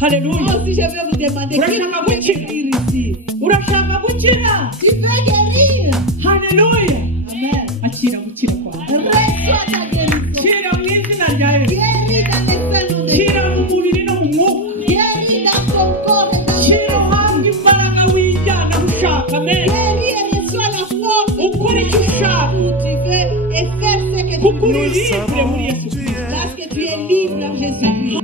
Hallelujah. Oh, si je vais vous demander qui veut guérir ici. Tu veux guérir. Hallelujah. Amen. Reçois ta guérison. Guéris dans les cellules de Dieu. Guéris dans ton corps et dans guéris et reçois la force où tu veux et faire ce que tu veux. Parce que tu es libre en Jésus-Christ.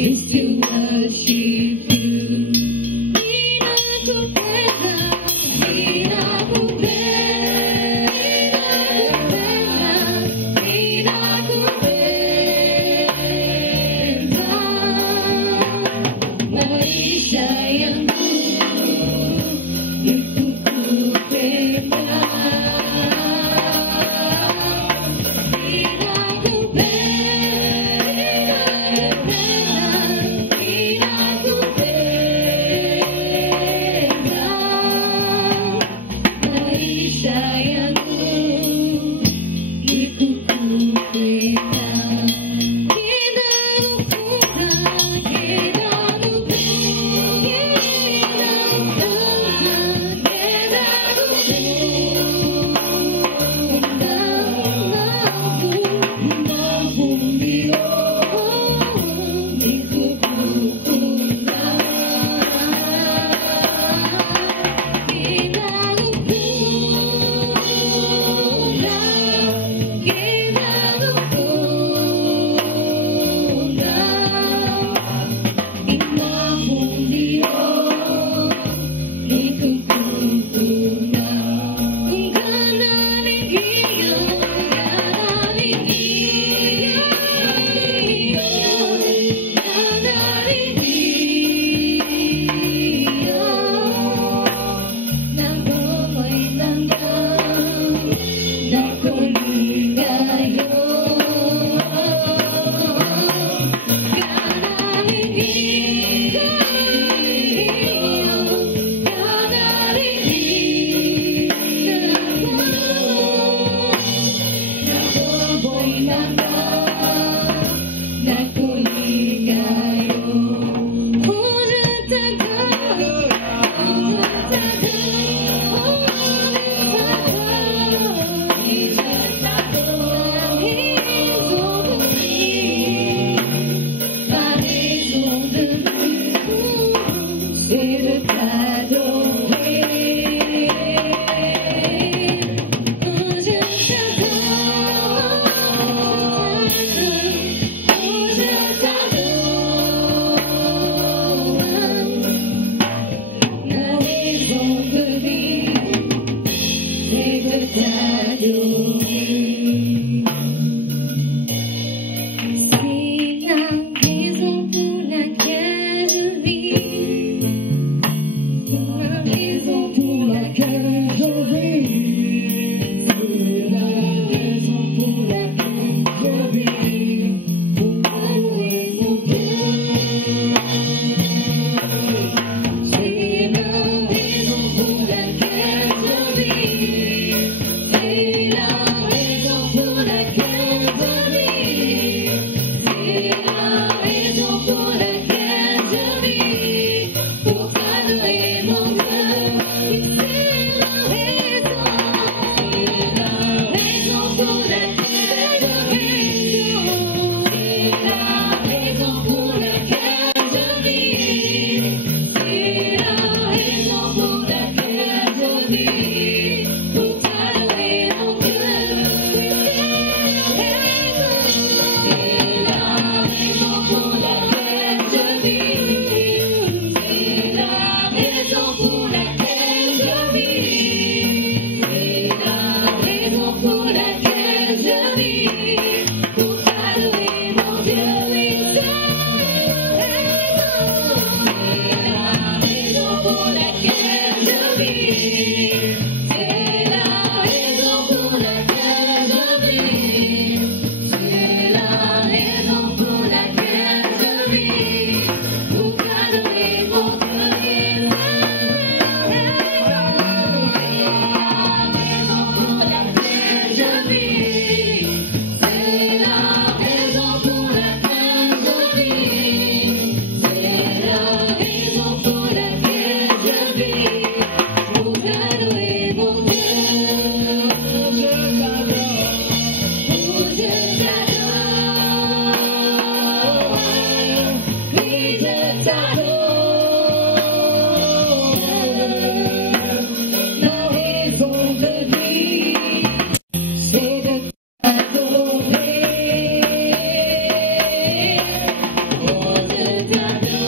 is to worship you. Thank you.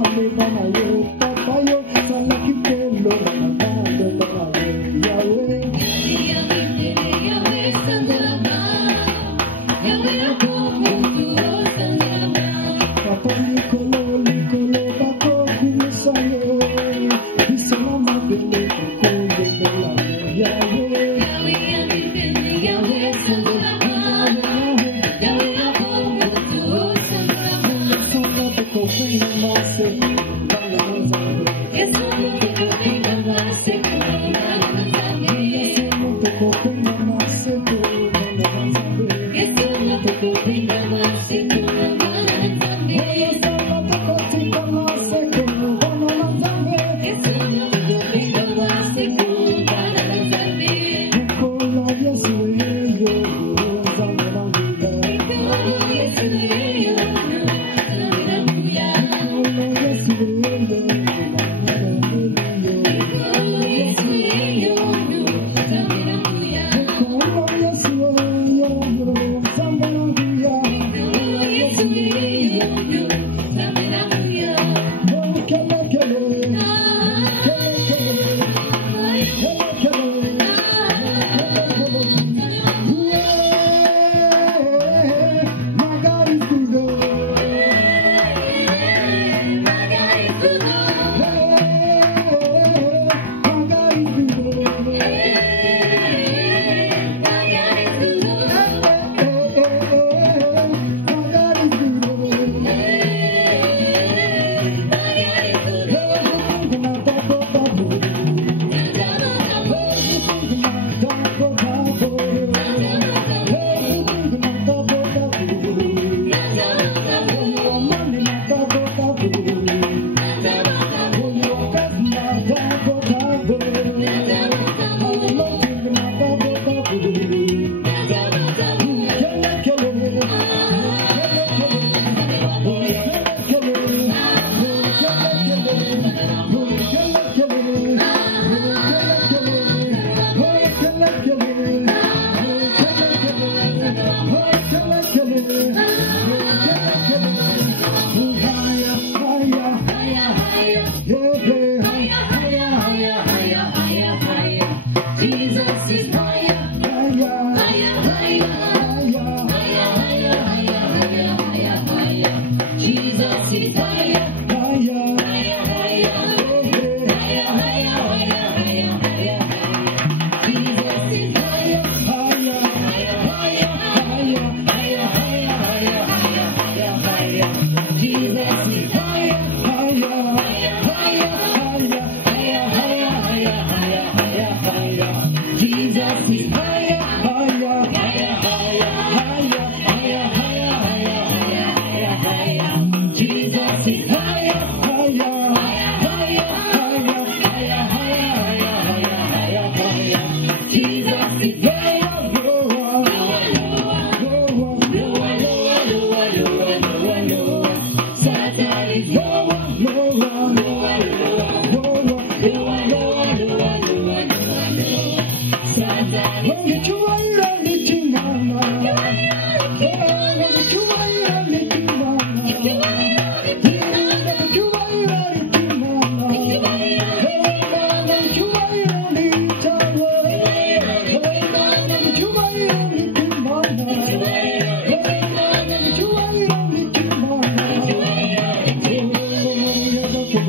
Yahweh,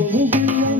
Thank you.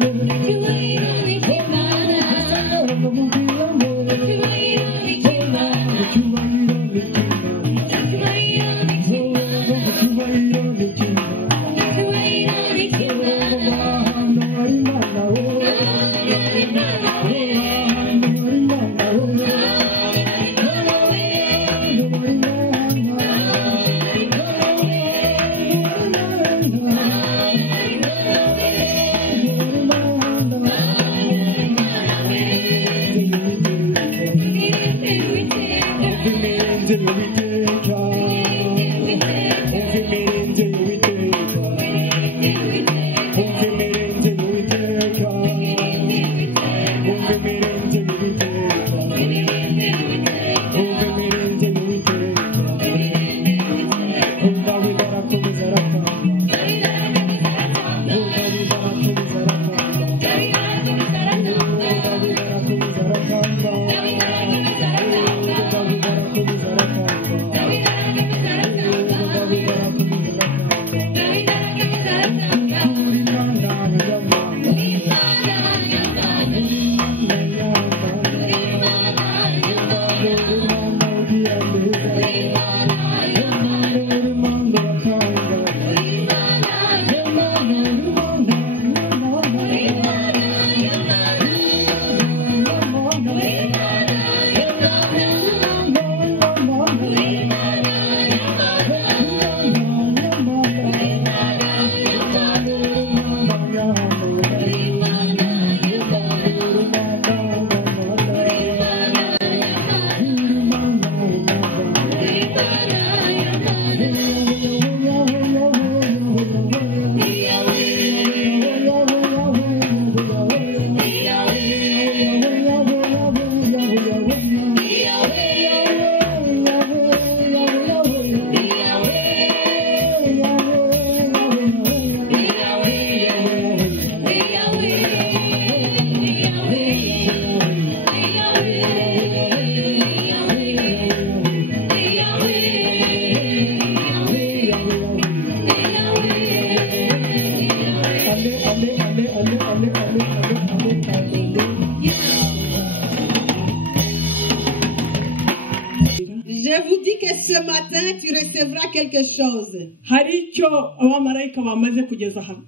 que ce matin, tu recevras quelque chose. hari icyo abamarayika bamaze kugeza hano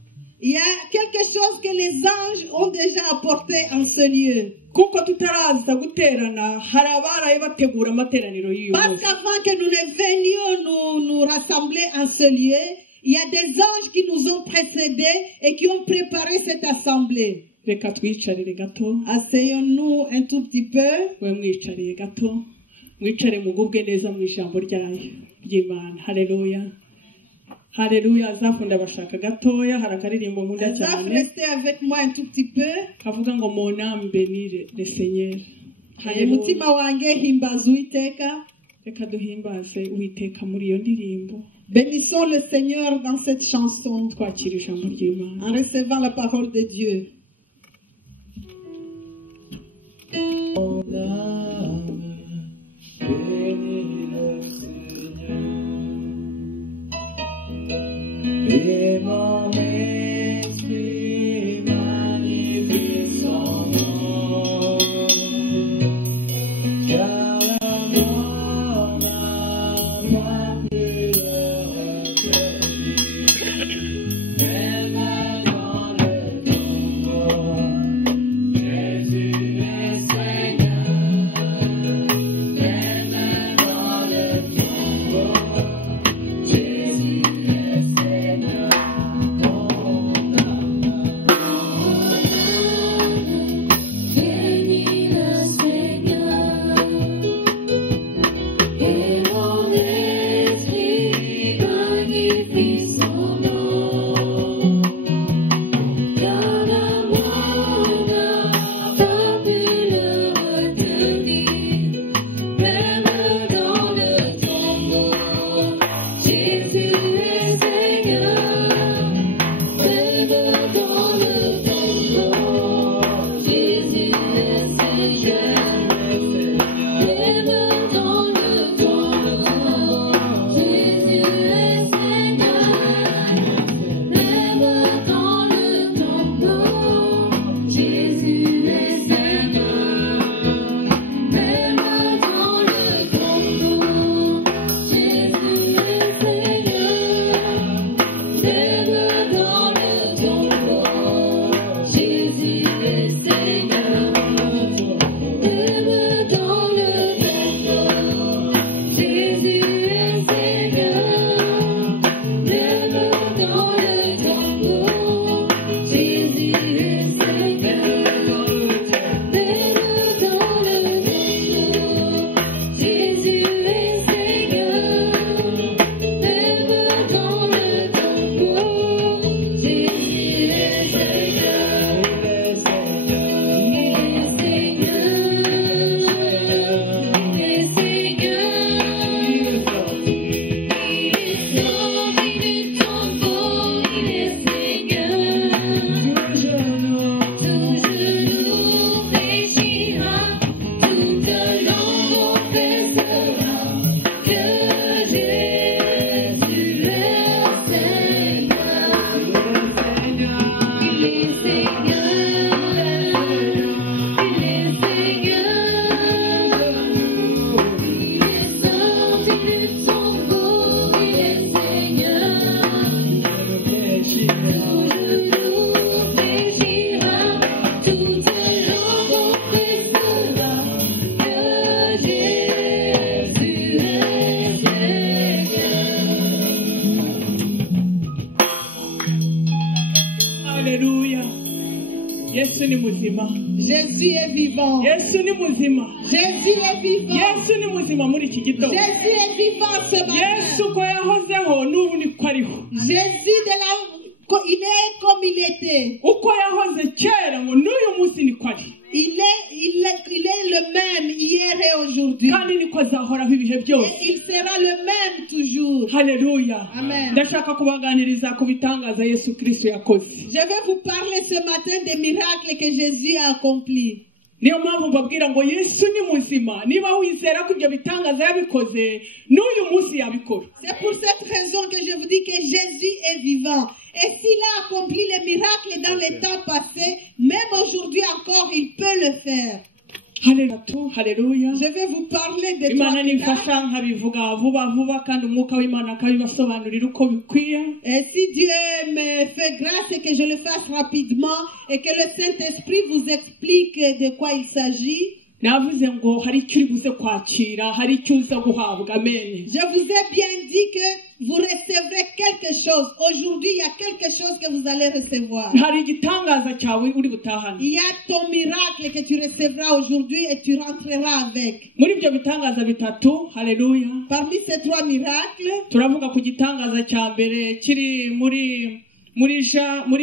Il y a quelque chose que les anges ont déjà apporté en ce lieu. kuko tutaraza guterana hari abaraye bategura amateraniro y'uyu Parce munsi qu'avant que nous ne venions nous rassembler en ce lieu, il y a des anges qui nous ont précédés et qui ont préparé cette assemblée. reka twicarire gato Asseyons-nous un tout petit peu. we mwicariye gato mwicare mugubwe neza mu ijambo ryayo ry'Imana. Haleluya, haleluya. Azafu ndabashaka gatoya, hari akaririmbo nkunda Azaf, cyane restez avec moi un tout petit peu. kavuga ngo mon âme bénit le Seigneur. Umutima wanjye himbaza Uwiteka. Reka duhimbaze Uwiteka muri iyo ndirimbo Bénissons le Seigneur dans cette chanson twakira ijambo ry'Imana. en recevant la parole de Dieu. Et mon esprit magnifie son nom, car mon âme n'a plus de repère, même dans le tombeau, Jésus est Seigneur, même dans le tombeau, Jésus est Seigneur. Yesu ni muzima. Jésus est vivant. Yesu ni muzima. Jésus est vivant. Yesu ni muzima muri iki gitondo. Jésus est vivant ce matin. Yesu ko yahozeho n'ubu niko ariho. Jésus il est comme il était. Uko yahoze kera ngo n'uyu munsi niko ari. Il est le même hier et aujourd'hui. Kandi niko azahoraho ibihe byose. Et il sera le même toujours. Haleluya. Amen. Ndashaka kubaganiriza ku bitangaza Yesu Kristo yakoze. Je vais vous parler ce matin des miracles que Jésus a accomplis. Niyo mpamvu mbabwira ngo Yesu ni muzima. Niba wizera ko ibyo bitangaza yabikoze n'uyu munsi yabikora. C'est pour cette raison que je vous dis que Jésus est vivant. Et s'il a accompli les miracles dans les temps passés, même aujourd'hui encore, il peut le faire. Haleluya. Je vais vous parler de Imana trois miracles. nimfasha nkabivuga vuba vuba kandi umwuka w'Imana akabibasobanurira uko bikwiye. Et si Dieu me fait grâce et que je le fasse rapidement et que le Saint-Esprit vous explique de quoi il s'agit, Navuze ngo hari icyo uri buze kwakira, hari icyo uza guhabwa. Amen. je vous ai bien dit que vous recevrez quelque chose. Aujourd'hui, il y a quelque chose que vous allez recevoir. Hari igitangaza cyawe uri butahane. Il y a ton miracle que tu recevras aujourd'hui et tu rentreras avec. Muri ibyo bitangaza bitatu, haleluya. Parmi ces trois miracles, Turavuga ku gitangaza cya mbere kiri muri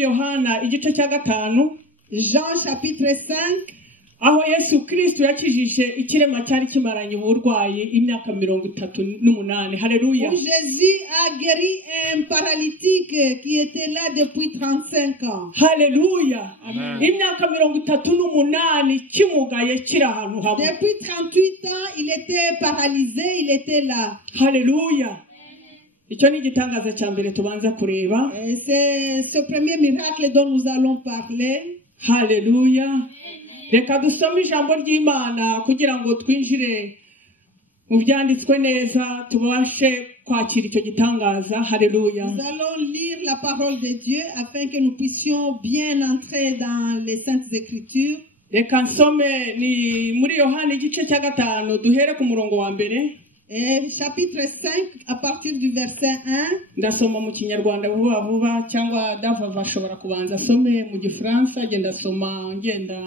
Yohana igice cya 5. Jean chapitre 5, Aho Yesu Kristo yakijije ikirema cyari kimaranye uburwayi imyaka 38. Haleluya. où Jésus a guéri un paralytique qui était là depuis 35 ans. Haleluya. Imyaka 38 kimugaye kiri ahantu hamwe. Depuis 38 ans, il était paralysé, il était là. Haleluya. Icyo ni igitangaza cya mbere tubanza kureba. Et c'est ce premier miracle dont nous allons parler. Haleluya. Reka dusome ijambo ry'Imana kugira ngo twinjire mu byanditswe neza tubashe kwakira icyo gitangaza. Haleluya. Nous allons lire la parole de Dieu afin que nous puissions bien entrer dans les Saintes Écritures. Reka nsome ni muri Yohana igice cya 5 duhere ku murongo wa mbere. Et chapitre 5, à partir du verset 1. Ndasoma mu Kinyarwanda vuba vuba cyangwa Dava ashobora kubanza asome mu Gifaransa agenda soma ngenda.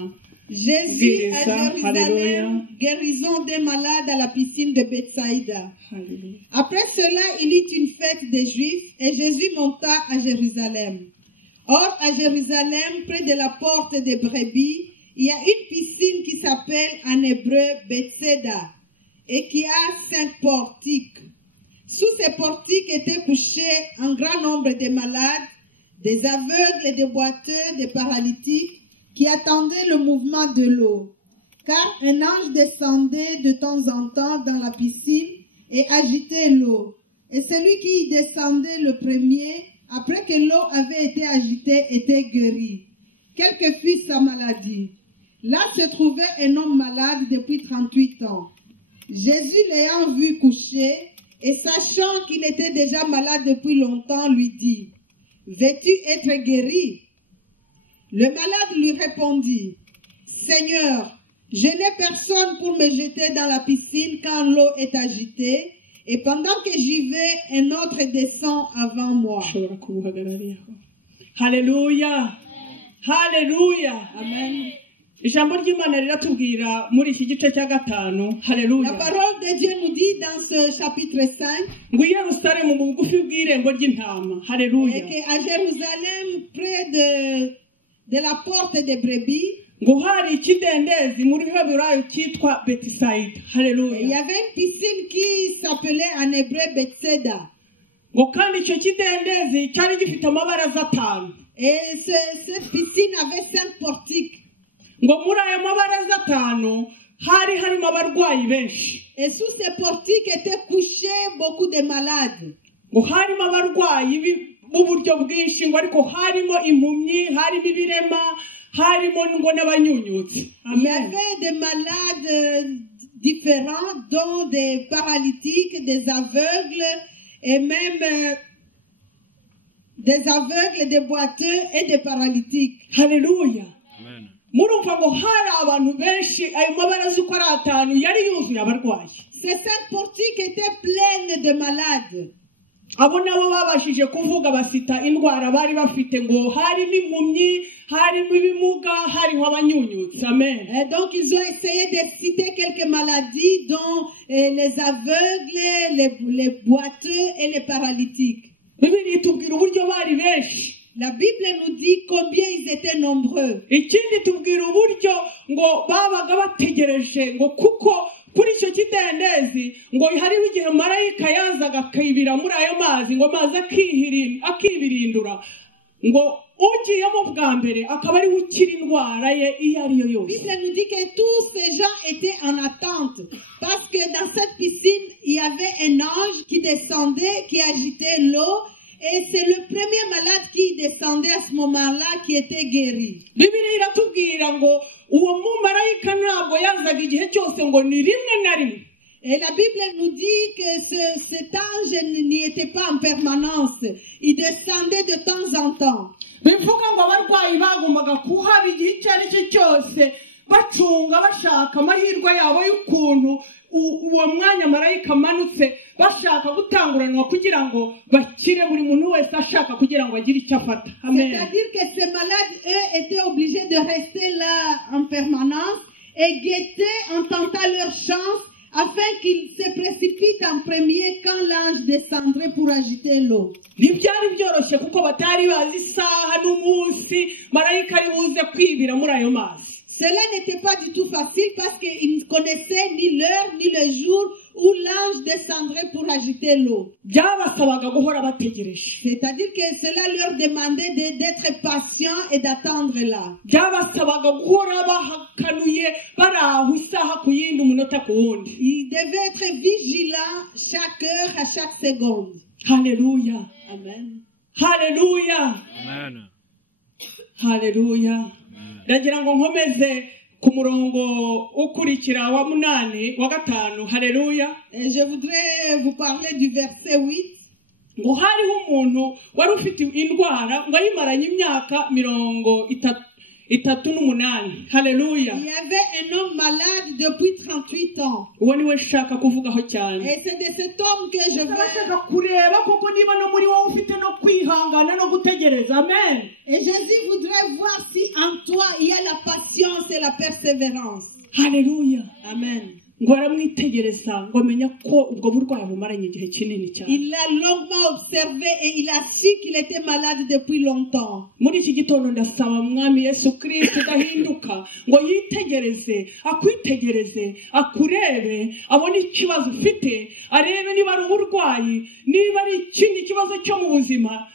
Jésus à Alléluia. Jérusalem, guérison des malades à la piscine de Bethsaïda. Haleluya. Après cela, il y eut une fête des Juifs et Jésus monta à Jérusalem. Or, à Jérusalem, près de la porte des brebis, il y a une piscine qui s'appelle en hébreu Bethsaïda et qui a 5 portiques. Sous ces portiques étaient couchés un grand nombre de malades, des aveugles, des boiteux, des paralytiques, qui attendaient le mouvement de l'eau. Car un ange descendait de temps en temps dans la piscine et agitait l'eau. Et celui qui y descendait le premier, après que l'eau avait été agitée, était guéri. Quelle que fût sa maladie. Là se trouvait un homme malade depuis 38 ans. Jésus l'ayant vu coucher, et sachant qu'il était déjà malade depuis longtemps, lui dit, « Veux-tu être guéri ?» Le malade lui répondit, « Seigneur, je n'ai personne pour me jeter dans la piscine quand l'eau est agitée, et pendant que j'y vais, un autre descend avant moi. Ushobora kubuhagarariyeho. Haleluya. Haleluya. Amen. Ijambo ry'Imana riratubwira muri iki gice cya 5. La Haleluya. parole de Dieu nous dit dans ce chapitre 5 Ngo Yerusalemu mu bugufi bw'irembo ry'intama. Haleluya. qu'à Jérusalem, près de la porte des brebis, Ngo hari ikidendezi muri Heburayo cyitwa Bethsaida. il y Haleluya. avait une piscine qui s'appelait en hébreu Bethsaida. Ngo kandi icyo kidendezi cyari gifite amabaraza 5. Et cette piscine avait 5 portiques. Ngo muri ayo mabaraza 5 hari harimo abarwayi benshi. Et sous ces portiques étaient couchés beaucoup de malades. Ngo harimo abarwayi b'uburyo bwinshi ngo ariko harimo impumyi, harimo ibirema, harimo ngo n'abanyunyutse. Il y Amen. avait des malades différents, dont des paralytiques, des aveugles, et même des aveugles, des boiteux et des paralytiques. Haleluya. Murumva ngo hari abantu benshi ayo mabaraza uko ari 5 yari yuzuye abarwayi. Ces 5 portiques étaient pleines de malades. Abo nabo babashije kuvuga basita indwara bari bafite ngo harimo impumyi, harimo ibimuga, hariho abanyunyutse. Amen. Et donc ils ont essayé de citer quelques maladies, dont les aveugles, les boiteux et les paralytiques. Bibiliya itubwira uburyo bari benshi. La Bible nous dit combien ils étaient nombreux. Ikindi tubwira uburyo ngo babaga bategereje ngo kuko kuri icyo kidendezi ngo hariho igihe marayika yazaga akibira muri ayo mazi ngo amazi akibirindura ngo ugiyemo bwa mbere akaba ari ukira indwara ye iyo ari yo La yose. Bible nous dit que tous ces gens étaient en attente parce que dans cette piscine, il y avait un ange qui descendait, qui agitait l'eau. Et c'est le premier malade qui descendait à ce moment-là qui était guéri. Bibiliya iratubwira ngo uwo mumarayika ntabwo yazaga igihe cyose ngo ni rimwe na rimwe. Et la Bible nous dit que cet ange n'y était pas en permanence. Il descendait de temps en temps. Bivuga ngo abarwayi bagombaga kuhaba igihe icyo ari cyo cyose bacunga bashaka amahirwe yabo y'ukuntu uwo mwanya marayika amanutse bashaka gutanguranwa kugira ngo bakire buri muntu wese ashaka kugira ngo agire icyo afata. Amen. C'est-à-dire que ces malades, eux, étaient obligés de rester là en permanence et guetter en tentant leur chance afin qu'ils se précipitent en premier quand l'ange descendrait pour agiter l'eau. Ntibyari byoroshye kuko batari bazi isaha n'umunsi marayika ari buze kwibira muri ayo mazi. Cela n'était pas du tout facile parce qu'ils ne connaissaient ni l'heure ni le jour où l'ange descendrait pour agiter l'eau. Byabasabaga guhora bategereje. C'est-à-dire que cela leur demandait d'être patients et d'attendre là. Byabasabaga guhora bahakanuye bari aho isaha ku yindi umunota ku wundi. Ils devaient être vigilants chaque heure, à chaque seconde. Haleluya. Amen. Haleluya. Amen. Haleluya. Ndagira ngo nkomeze ku murongo ukurikira wa 8 wa 5. Haleluya. Et je voudrais vous parler du verset 8. Ngo hariho umuntu wari ufite indwara ngo ayimaranye imyaka 38. Haleluya. Il y avait un homme malade depuis 38 ans. Uwo niwe nshaka kuvugaho cyane. Et c'est de cet homme que je veux. Ndashaka kureba koko niba no muri wowe ufite no kwihangana no gutegereza. Amen. Et Jésus voudrait voir si en toi il y a la patience et la persévérance. Haleluya. Amen. Ngo aramwitegereza ngo amenya ko ubwo burwayi bumaranye igihe kinini cyane. Il l'a longuement observé et il a su qu'il était malade depuis longtemps. Muri iki gitondo ndasaba mwami Yesu Kristo udahinduka ngo yitegereze, akwitegereze, akurebe, abone ikibazo ufite, arebe niba ari uburwayi, niba ari ikindi kibazo cyo mu buzima,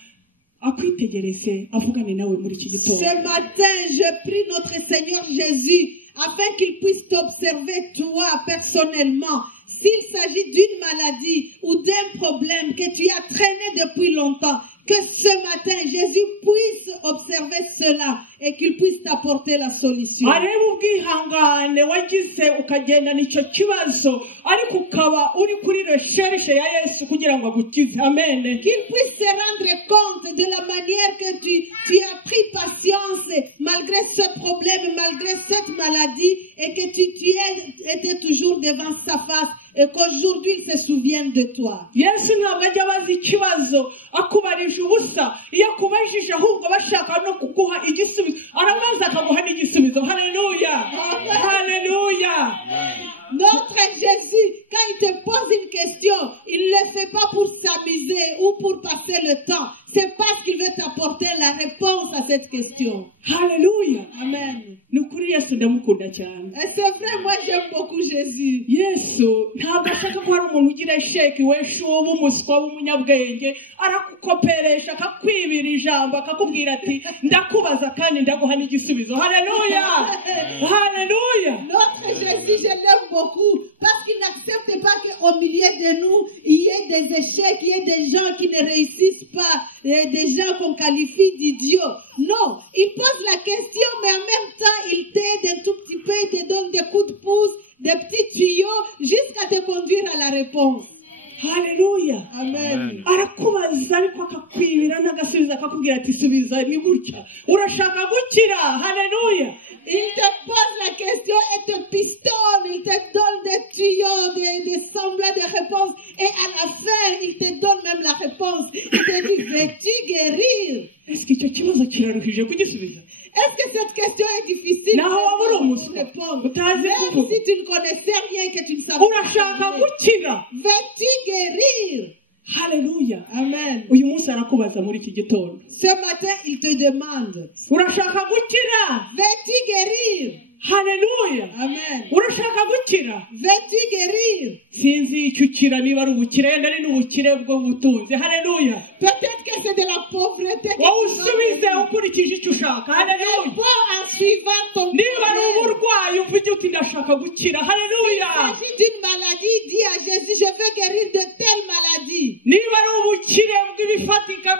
akwitegereze, avugane nawe muri iki gitondo. Ce matin, je prie notre Seigneur Jésus afin qu'il puisse t'observer toi personnellement. S'il s'agit d'une maladie ou d'un problème que tu as traîné depuis longtemps, que ce matin Jésus puisse observer cela et qu'il puisse t'apporter la solution. Arebe ubwihangane wagize ukagenda n'icyo kibazo ariko ukaba uri kuri recherche ya Yesu kugira ngo agukize. Amen. Qu'il puisse se rendre compte de la manière que tu as pris patience malgré ce problème, malgré cette maladie et que tu étais toujours devant sa face et qu'aujourd'hui il se souvienne de toi. Yesu ntabwo ajya abaza ikibazo akubarije ubusa, iyo akubajije ahubwo bashaka no kuguha igisubizo arabanza akaguha n'igisubizo. Haleluya. Haleluya. Notre Jésus, quand il te pose une question, il ne le fait pas pour s'amuser ou pour passer le temps. C'est parce qu'il veut t'apporter la réponse à cette question. Haleluya. Amen. Nukuri Yesu ndamukunda cyane. Et c'est vrai, moi j'aime beaucoup Jésus. Yesu ntabwo ashaka ko hari umuntu ugira esheki weshu w'umuswa w'umunyabwenge arakukoperesha akakwibira ijambo akakubwira ati ndakubaza kandi ndaguha n'igisubizo. Haleluya. Haleluya. Notre Jésus, je l'aime beaucoup parce qu'il n'accepte pas qu'au milieu de nous, il y ait des échecs, il y ait des gens qui ne réussissent pas, des gens qu'on qualifie d'idiots. Non, il pose la question, mais en même temps, il t'aide un tout petit peu, il te donne des coups de pouce, des petits tuyaux, jusqu'à te conduire à la réponse. Haleluya. Amen. Arakubaza ariko akakwibira n'agasubiza akakubwira ati subiza ni gutya urashaka gukira. Haleluya. Il te pose la question et te pistonne, il te donne des tuyaux, des semblants de réponses et à la fin, il te donne même la réponse. Il te dit, veux-tu guérir? Est-ce que icyo kibazo kiraruhije kugisubiza? Est-ce que cette question est difficile Naho waba uri de umuswa répondre? utazi Même kuvuga si tu ne connaissais rien, que tu ne savais urashaka pas. gukira. Veux-tu guérir? Haleluya. Amen. Uyu munsi arakubaza muri iki gitondo Ce matin, il te demande, urashaka gukira. veux-tu guérir? Haleluya. Amen. urashaka gukira. Veux-tu guérir? Sinzi icyo ukira niba ari ubukire yenda ari n'ubukire bw'ubutunzi. Haleluya. Peut-être que c'est de la pauvreté. que wowe tu usubize as. ukurikije icyo ushaka. Haleluya. Bon, en suivant ton niba ari problème. uburwayi uvuge uti ndashaka gukira. Haleluya. Il s'agit d'une maladie, dis à Jésus, je veux guérir de telle maladie. niba ari ubukire bw'ibifatika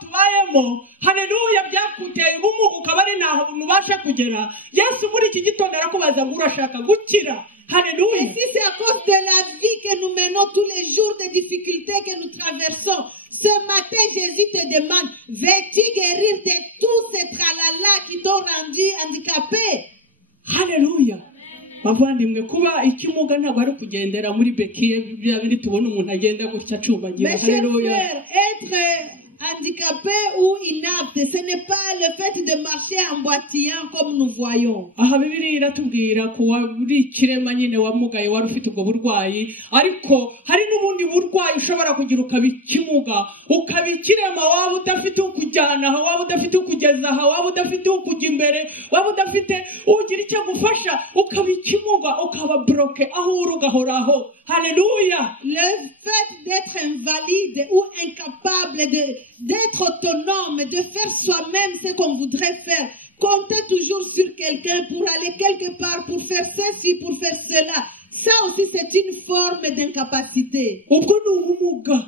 tubayemo haleluya byakuteye ubumuga ukaba ari naho ubasha kugera Yesu muri iki gitondo arakubaza ngo urashaka gukira. Et Haleluya. si c'est à cause de la vie que nous menons tous les jours, des difficultés que nous traversons, ce matin, Jésus te demande, veux-tu guérir de tous ces tralala qui t'ont rendu handicapé? Haleluya. Bavandimwe kuba ikimuga ntabwo ari kugendera muri bekiye bya bindi tubona umuntu agenda gutya acumbagira. Mes chers Haleluya. frères, être handicapé ou inapte, ce n'est pas le fait de marcher en boitillant comme nous voyons. Aha Bibiliya iratubwira ko wari ikirema nyine wamugaye wari ufite ubwo burwayi, ariko hari n'ubundi burwayi ushobora kugira ukabikimuga ukabikirema, waba udafite ukujyana aha, waba udafite ukugeza aha, waba udafite ukujya imbere, waba udafite ugira icyo gufasha, ukabikimuga ukaba bloqué aho uri ugahoraho. Haleluya. Le fait d'être invalide ou incapable d'être autonome, de faire soi-même ce qu'on voudrait faire, compter toujours sur quelqu'un pour aller quelque part, pour faire ceci, pour faire cela, ça aussi c'est une forme d'incapacité. Ubwo ni ubumuga.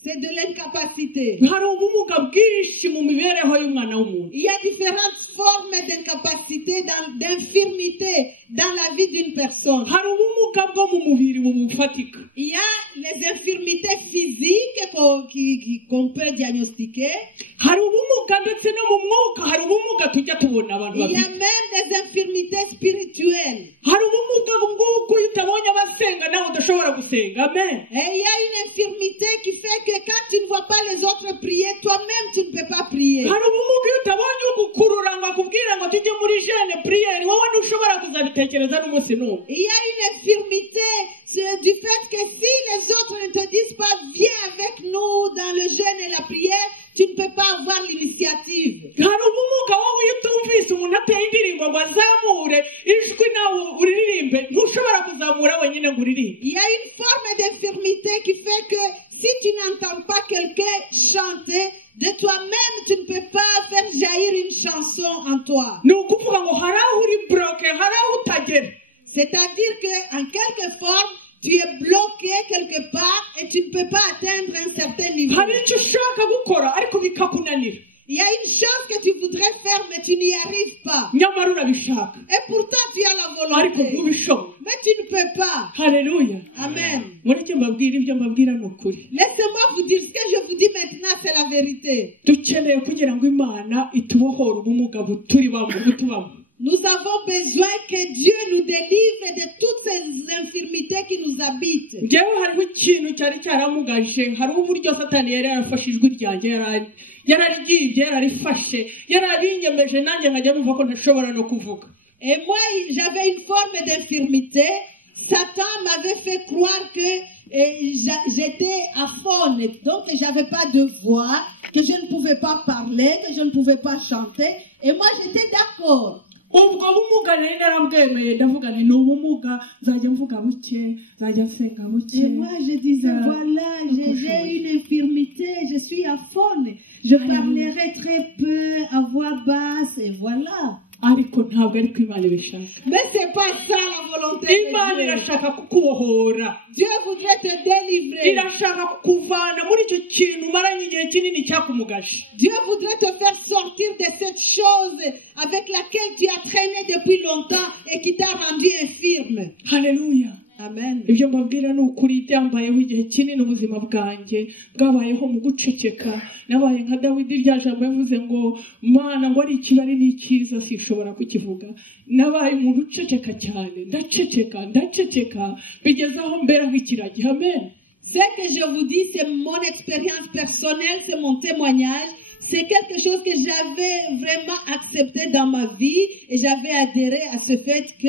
C'est de l'incapacité. Hari ubumuga bwinshi mu mibereho y'umwana w'umuntu. Il y a différentes formes d'incapacité, d'infirmité dans la vie d'une personne. Hari ubumuga bwo mu mubiri bufatika. Il y a les infirmités physiques qu'on peut diagnostiquer. Hari ubumuga ndetse no mu mwuka, hari ubumuga tujya tubona abantu Il y a bafite. même des infirmités spirituelles. Hari ubumuga bw'uko utabonye abasenga nawe udashobora gusenga. Amen. Et il y a une infirmité qui fait que quand tu ne vois pas les autres prier, toi-même tu ne peux pas prier. Hari ubumuga iyo utabonye ugukurura ngo akubwira ngo tujye muri jeune prière, wowe ntushobora kuzabitekereza n'umunsi n'umwe. Il y a une infirmité du fait que si les autres ne te disent pas viens avec nous dans le jeûne et la prière, tu ne peux pas avoir l'initiative. Hari ubumuga wowe iyo utumvise umuntu ateye indirimbo ngo azamure ijwi nawe uririmbe, ntushobora kuzamura wenyine ngo uririmbe. Il y a une forme d'infirmité qui fait que si tu n'entends pas quelqu'un chanter, de toi-même tu ne peux pas faire jaillir une chanson en toi. Ni ukuvuga ngo hari aho uri bloqué, hari aho utagera. C'est-à-dire qu'en quelque forme, tu es bloqué quelque part et tu ne peux pas atteindre un certain niveau. Hari icyo ushaka gukora ariko bikakunanira. Il y a une chose que tu voudrais faire mais tu n'y arrives pas. Nyamara urabishaka Et pourtant tu as la ariko volonté. ntubishobora. Mais tu ne peux pas. Haleluya. Amen. Mureke mbabwira ibyo mbabwira ni ukuri. Laissez-moi vous dire, ce que je vous dis maintenant, c'est la vérité. Dukeneye kugira ngo Imana itubohore ubumuga butubamo. Nous avons besoin que Dieu nous délivre de toutes ces infirmités qui nous habitent. Njyewe hariho ikintu cyari cyaramugaje, hariho uburyo Satani yari yarafashe ijwi ryanjye, yararigibye, yararifashe, yarabinyemeje nanjye nkajya numva ko ntashobora no kuvuga. Et moi, j'avais une forme d'infirmité. Satan m'avait fait croire que j'étais aphone, donc que j'avais pas de voix, que je ne pouvais pas parler, que je ne pouvais pas chanter. Et moi, j'étais d'accord. Ubwo bumuga rero narabwemeye, ndavuga nti ni ubumuga, nzajya mvuga buke, nzajya nsenga buke. Et moi, je disais, voilà, j'ai une infirmité, je suis aphone. Je parlerai très peu, à voix basse, et voilà. Ariko ntabwo ari ko Imana ibishaka. Mais c'est pas ça la volonté Imana de Dieu. irashaka kukubohora. Dieu voudrait te délivrer. Irashaka kukuvana muri icyo kintu umaranye igihe kinini cyakumugaje. Dieu voudrait te faire sortir de cette chose avec laquelle tu as traîné depuis longtemps et qui t'a rendu infirme. Haleluya. Amen. Ibyo mbabwira ni ukuri, byambayeho igihe kinini ubuzima bwanjye bwabayeho mu guceceka. Nabaye nka Dawidi, rya jambo yavuze ngo Mana ngo ari ikibari n'icyiza sinshobora kukivuga. Nabaye umuntu uceceka cyane, ndaceceka bigeze aho mbera nk'ikiragi. Amen. Ce que je vous dis, c'est mon expérience personnelle, c'est mon témoignage. C'est quelque chose que j'avais vraiment accepté dans ma vie et j'avais adhéré à ce fait que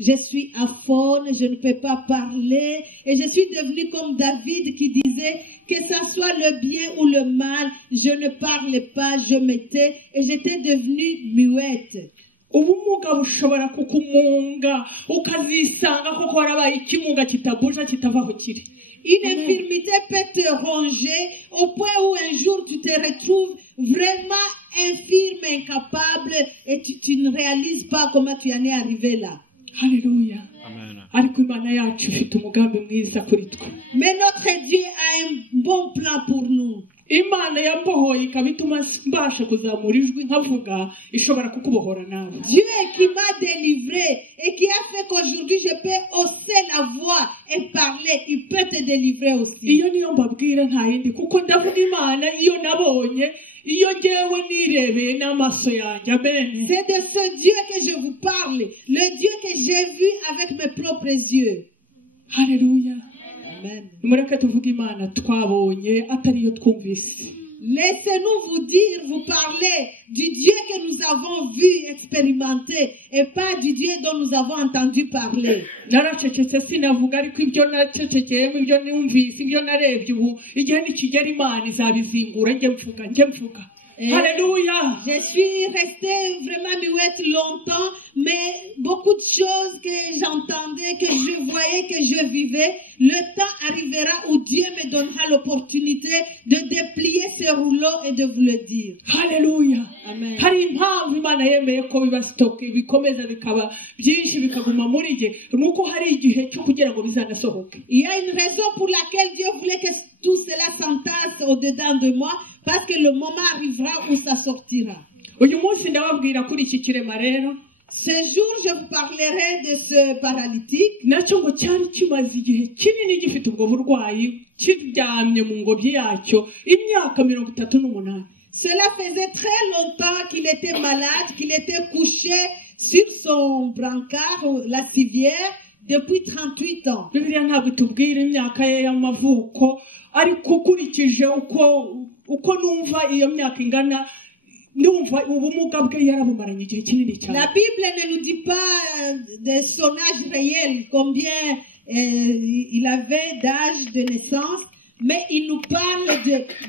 je suis aphone, je ne peux pas parler et je suis devenue comme David qui disait que ça soit le bien ou le mal, je ne parlais pas, je m'étais et j'étais devenue muette. Ubumuga bushobora kukumunga ukazisanga koko warabaye ikimunga kitabuja kitavaho kiri. Une infirmité peut te ronger au point où un jour tu te retrouves vraiment infirme, incapable et tu ne réalises pas comment tu en es arrivé là. Haleluya. Amen. Ariko Imana yacu ifite umugambi mwiza kuri twe. Mais notre Dieu a un bon plan pour nous. imana yambohoye ikaba ituma mbasha kuzamura ijwi nkavuga ishobora kukubohora nawe. Dieu qui m'a délivré et qui a fait qu'aujourd'hui je peux hausser la voix et parler, il peut te délivrer aussi. Iyo niyo mbabwira nta yindi kuko ndavuga imana iyo nabonye iyo ngewe nirebeye n'amaso yanjye. Amen. C'est de ce Dieu que je vous parle, le Dieu que j'ai vu avec mes propres yeux. Haleluya. Amen. Mureke tuvuge imana twabonye atari yo twumvise. Laissez-nous vous dire, vous parler du Dieu que nous avons vu, expérimenté, et pas du Dieu dont nous avons entendu parler. Naracecetse sinavuga ariko ibyo nacecekeyemo ibyo numvise ibyo narebye ubu igihe nikigera imana izabizingura njye mvuga. Alléluia. Je suis restée vraiment muette longtemps, mais beaucoup de choses que j'entendais, que je voyais, que je vivais, le temps arrivera où Dieu me donnera l'opportunité de déplier ce rouleau et de vous le dire. Alléluia. Amen. Hari impamvu imana yemeye ko biba stock bikomeza bikaba byinshi bikaguma muri jye nuko hari igihe cyo kugira ngo bizanasohoke. Il y a une raison pour laquelle Dieu voulait que tout cela s'entasse au-dedans de moi, parce que le moment arrivera où ça sortira. Uyu munsi ndababwira kuri iki kirema rero. Ce jour, je vous parlerai de ce paralytique. Nacyo ngo cyari kimaze igihe kinini gifite ubwo burwayi kiryamye mu ngobyi yacyo imyaka 38. Cela faisait très longtemps qu'il était malade, qu'il était couché sur son brancard, la civière, depuis 38 ans. Bibiliya ntabwo itubwira imyaka ye y'amavuko ariko ukurikije uko numva iyo myaka ingana numva ubumuga bwe yarabumaranye igihe kinini cyane. La Bible ne nous dit pas de son âge réel, combien il avait d'âge de naissance, mais il nous parle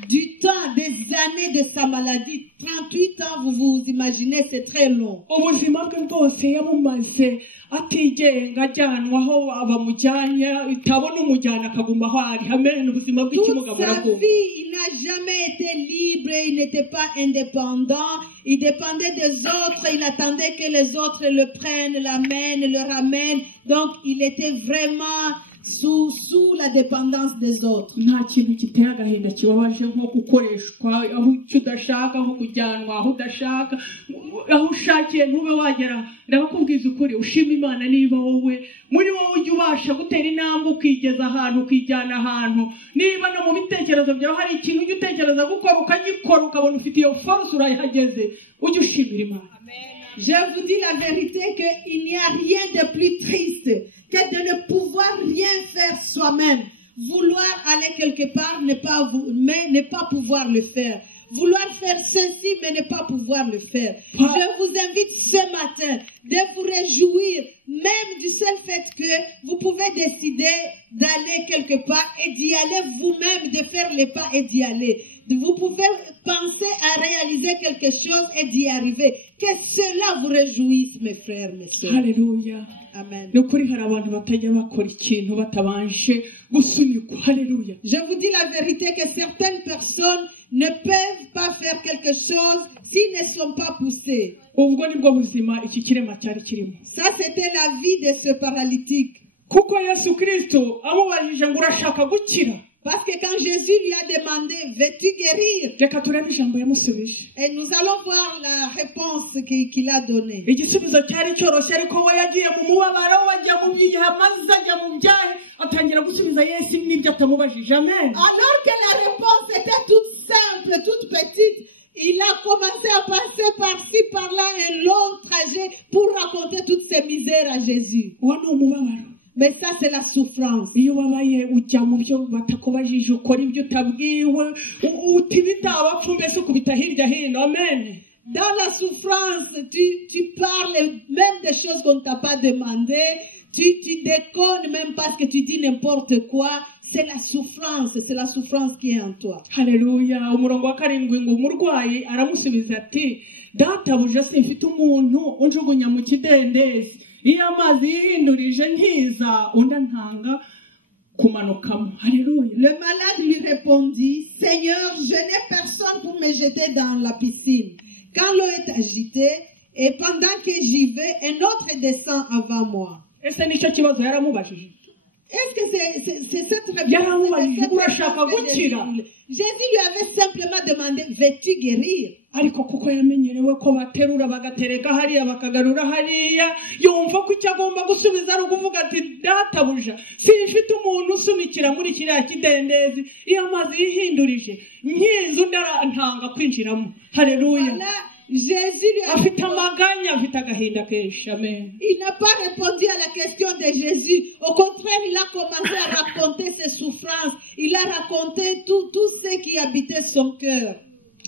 du temps, des années de sa maladie. 38 ans, vous vous imaginez, c'est très long. Ubuzima bwe bwose yabumaze atigenga ajyanwa aho abamujyanya itabona umujyana akaguma aho ari. Amen. Ubuzima bw'ikimuga Toute sa burabwo. vie, il n'a jamais été libre, il n'était pas indépendant, il dépendait des autres, il attendait que les autres le prennent, l'amènent, le ramènent. Donc, il était vraiment sous la dépendance des autres. Nta kintu giteye agahinda kibabaje nko gukoreshwa aho udashaka aho kujyanwa aho udashaka aho ushakiye ntube wagera. Ndabakubwiza ukuri ushima imana niba wowe muri wowe ujya ubasha gutera intambwe ukigeza ahantu ukijyana ahantu niba no mu bitekerezo byawe hari ikintu ujya utekereza gukora ukagikora ukabona ufite iyo force urayihageze ujya ushimira imana. Je vous dis la vérité qu'il n'y a rien de plus triste que de ne pouvoir rien faire soi-même. Vouloir aller quelque part, mais ne pas pouvoir le faire. Vouloir faire ceci, mais ne pas pouvoir le faire. Je vous invite ce matin de vous réjouir, même du seul fait que vous pouvez décider d'aller quelque part et d'y aller vous-même, de faire les pas et d'y aller. Vous pouvez penser à réaliser quelque chose et d'y arriver. Que cela vous réjouisse, mes frères, mes sœurs. Haleluya. Amen. Nukuri hari abantu batajya bakora ikintu batabanje gusunikwa. Haleluya. Je vous dis la vérité que certaines personnes ne peuvent pas faire quelque chose s'ils ne sont pas poussés. Ubwo nibwo buzima iki kirema cyari kirimo. Ça, c'était la vie de ce paralytique. Kuko Yesu Kristo amubajije ngo urashaka gukira. Parce que quand Jésus lui a demandé, veux-tu guérir? Reka turebe ijambo yamusubije. Et nous allons voir la réponse qu'il a donnée. Igisubizo cyari cyoroshye ariko we yagiye mu mubabaro wajya mu byiha maze ajya mu byahe atangira gusubiza Yesu n'ibyo atamubajije. Amen. Alors que la réponse était toute simple, toute petite, il a commencé à passer par-ci, par-là, un long trajet pour raconter toutes ces misères à Jésus. Uwo ni umubabaro. Mais ça, c'est la souffrance. Iyo wabaye ujya mu byo batakubajije ukora ibyo utabwiwe utibitaba mbese ukubita hirya hino. Amen. Dans la souffrance, tu parles même des choses qu'on ne t'a pas demandé. Tu déconnes même parce que tu dis n'importe quoi. C'est la souffrance qui est en toi. Haleluya. Umurongo wa 7 ngo umurwayi aramusubiza ati databuja simfite umuntu unjugunya mu kidendezi iyo amazi yihindurije ntiza undantanga kumanukamo. Haleluya. Le malade lui répondit, Seigneur, je n'ai personne pour me jeter dans la piscine. Quand l'eau est agitée, et pendant que j'y vais, un autre descend avant moi. Ese nicyo kibazo yaramubajije. Est-ce que c'est cette Yaramubajije urashaka gukira. Jésus lui avait simplement demandé, veux-tu guérir? ariko kuko yamenyerewe ko baterura bagatereka hariya bakagarura hariya, yumva ko icyo agomba gusubiza ari ukuvuga ati databuja simfite umuntu usunikira muri kiriya kidendezi, iyo amazi yihindurije nkinzu ndarantanga kwinjiramo. Haleluya. Voilà, Jésus lui a Afite amaganya, afite agahinda kenshi. Amen. Il n'a pas répondu à la question de Jésus. Au contraire, il a commencé à raconter ses souffrances. Il a raconté tout ce qui habitait son cœur.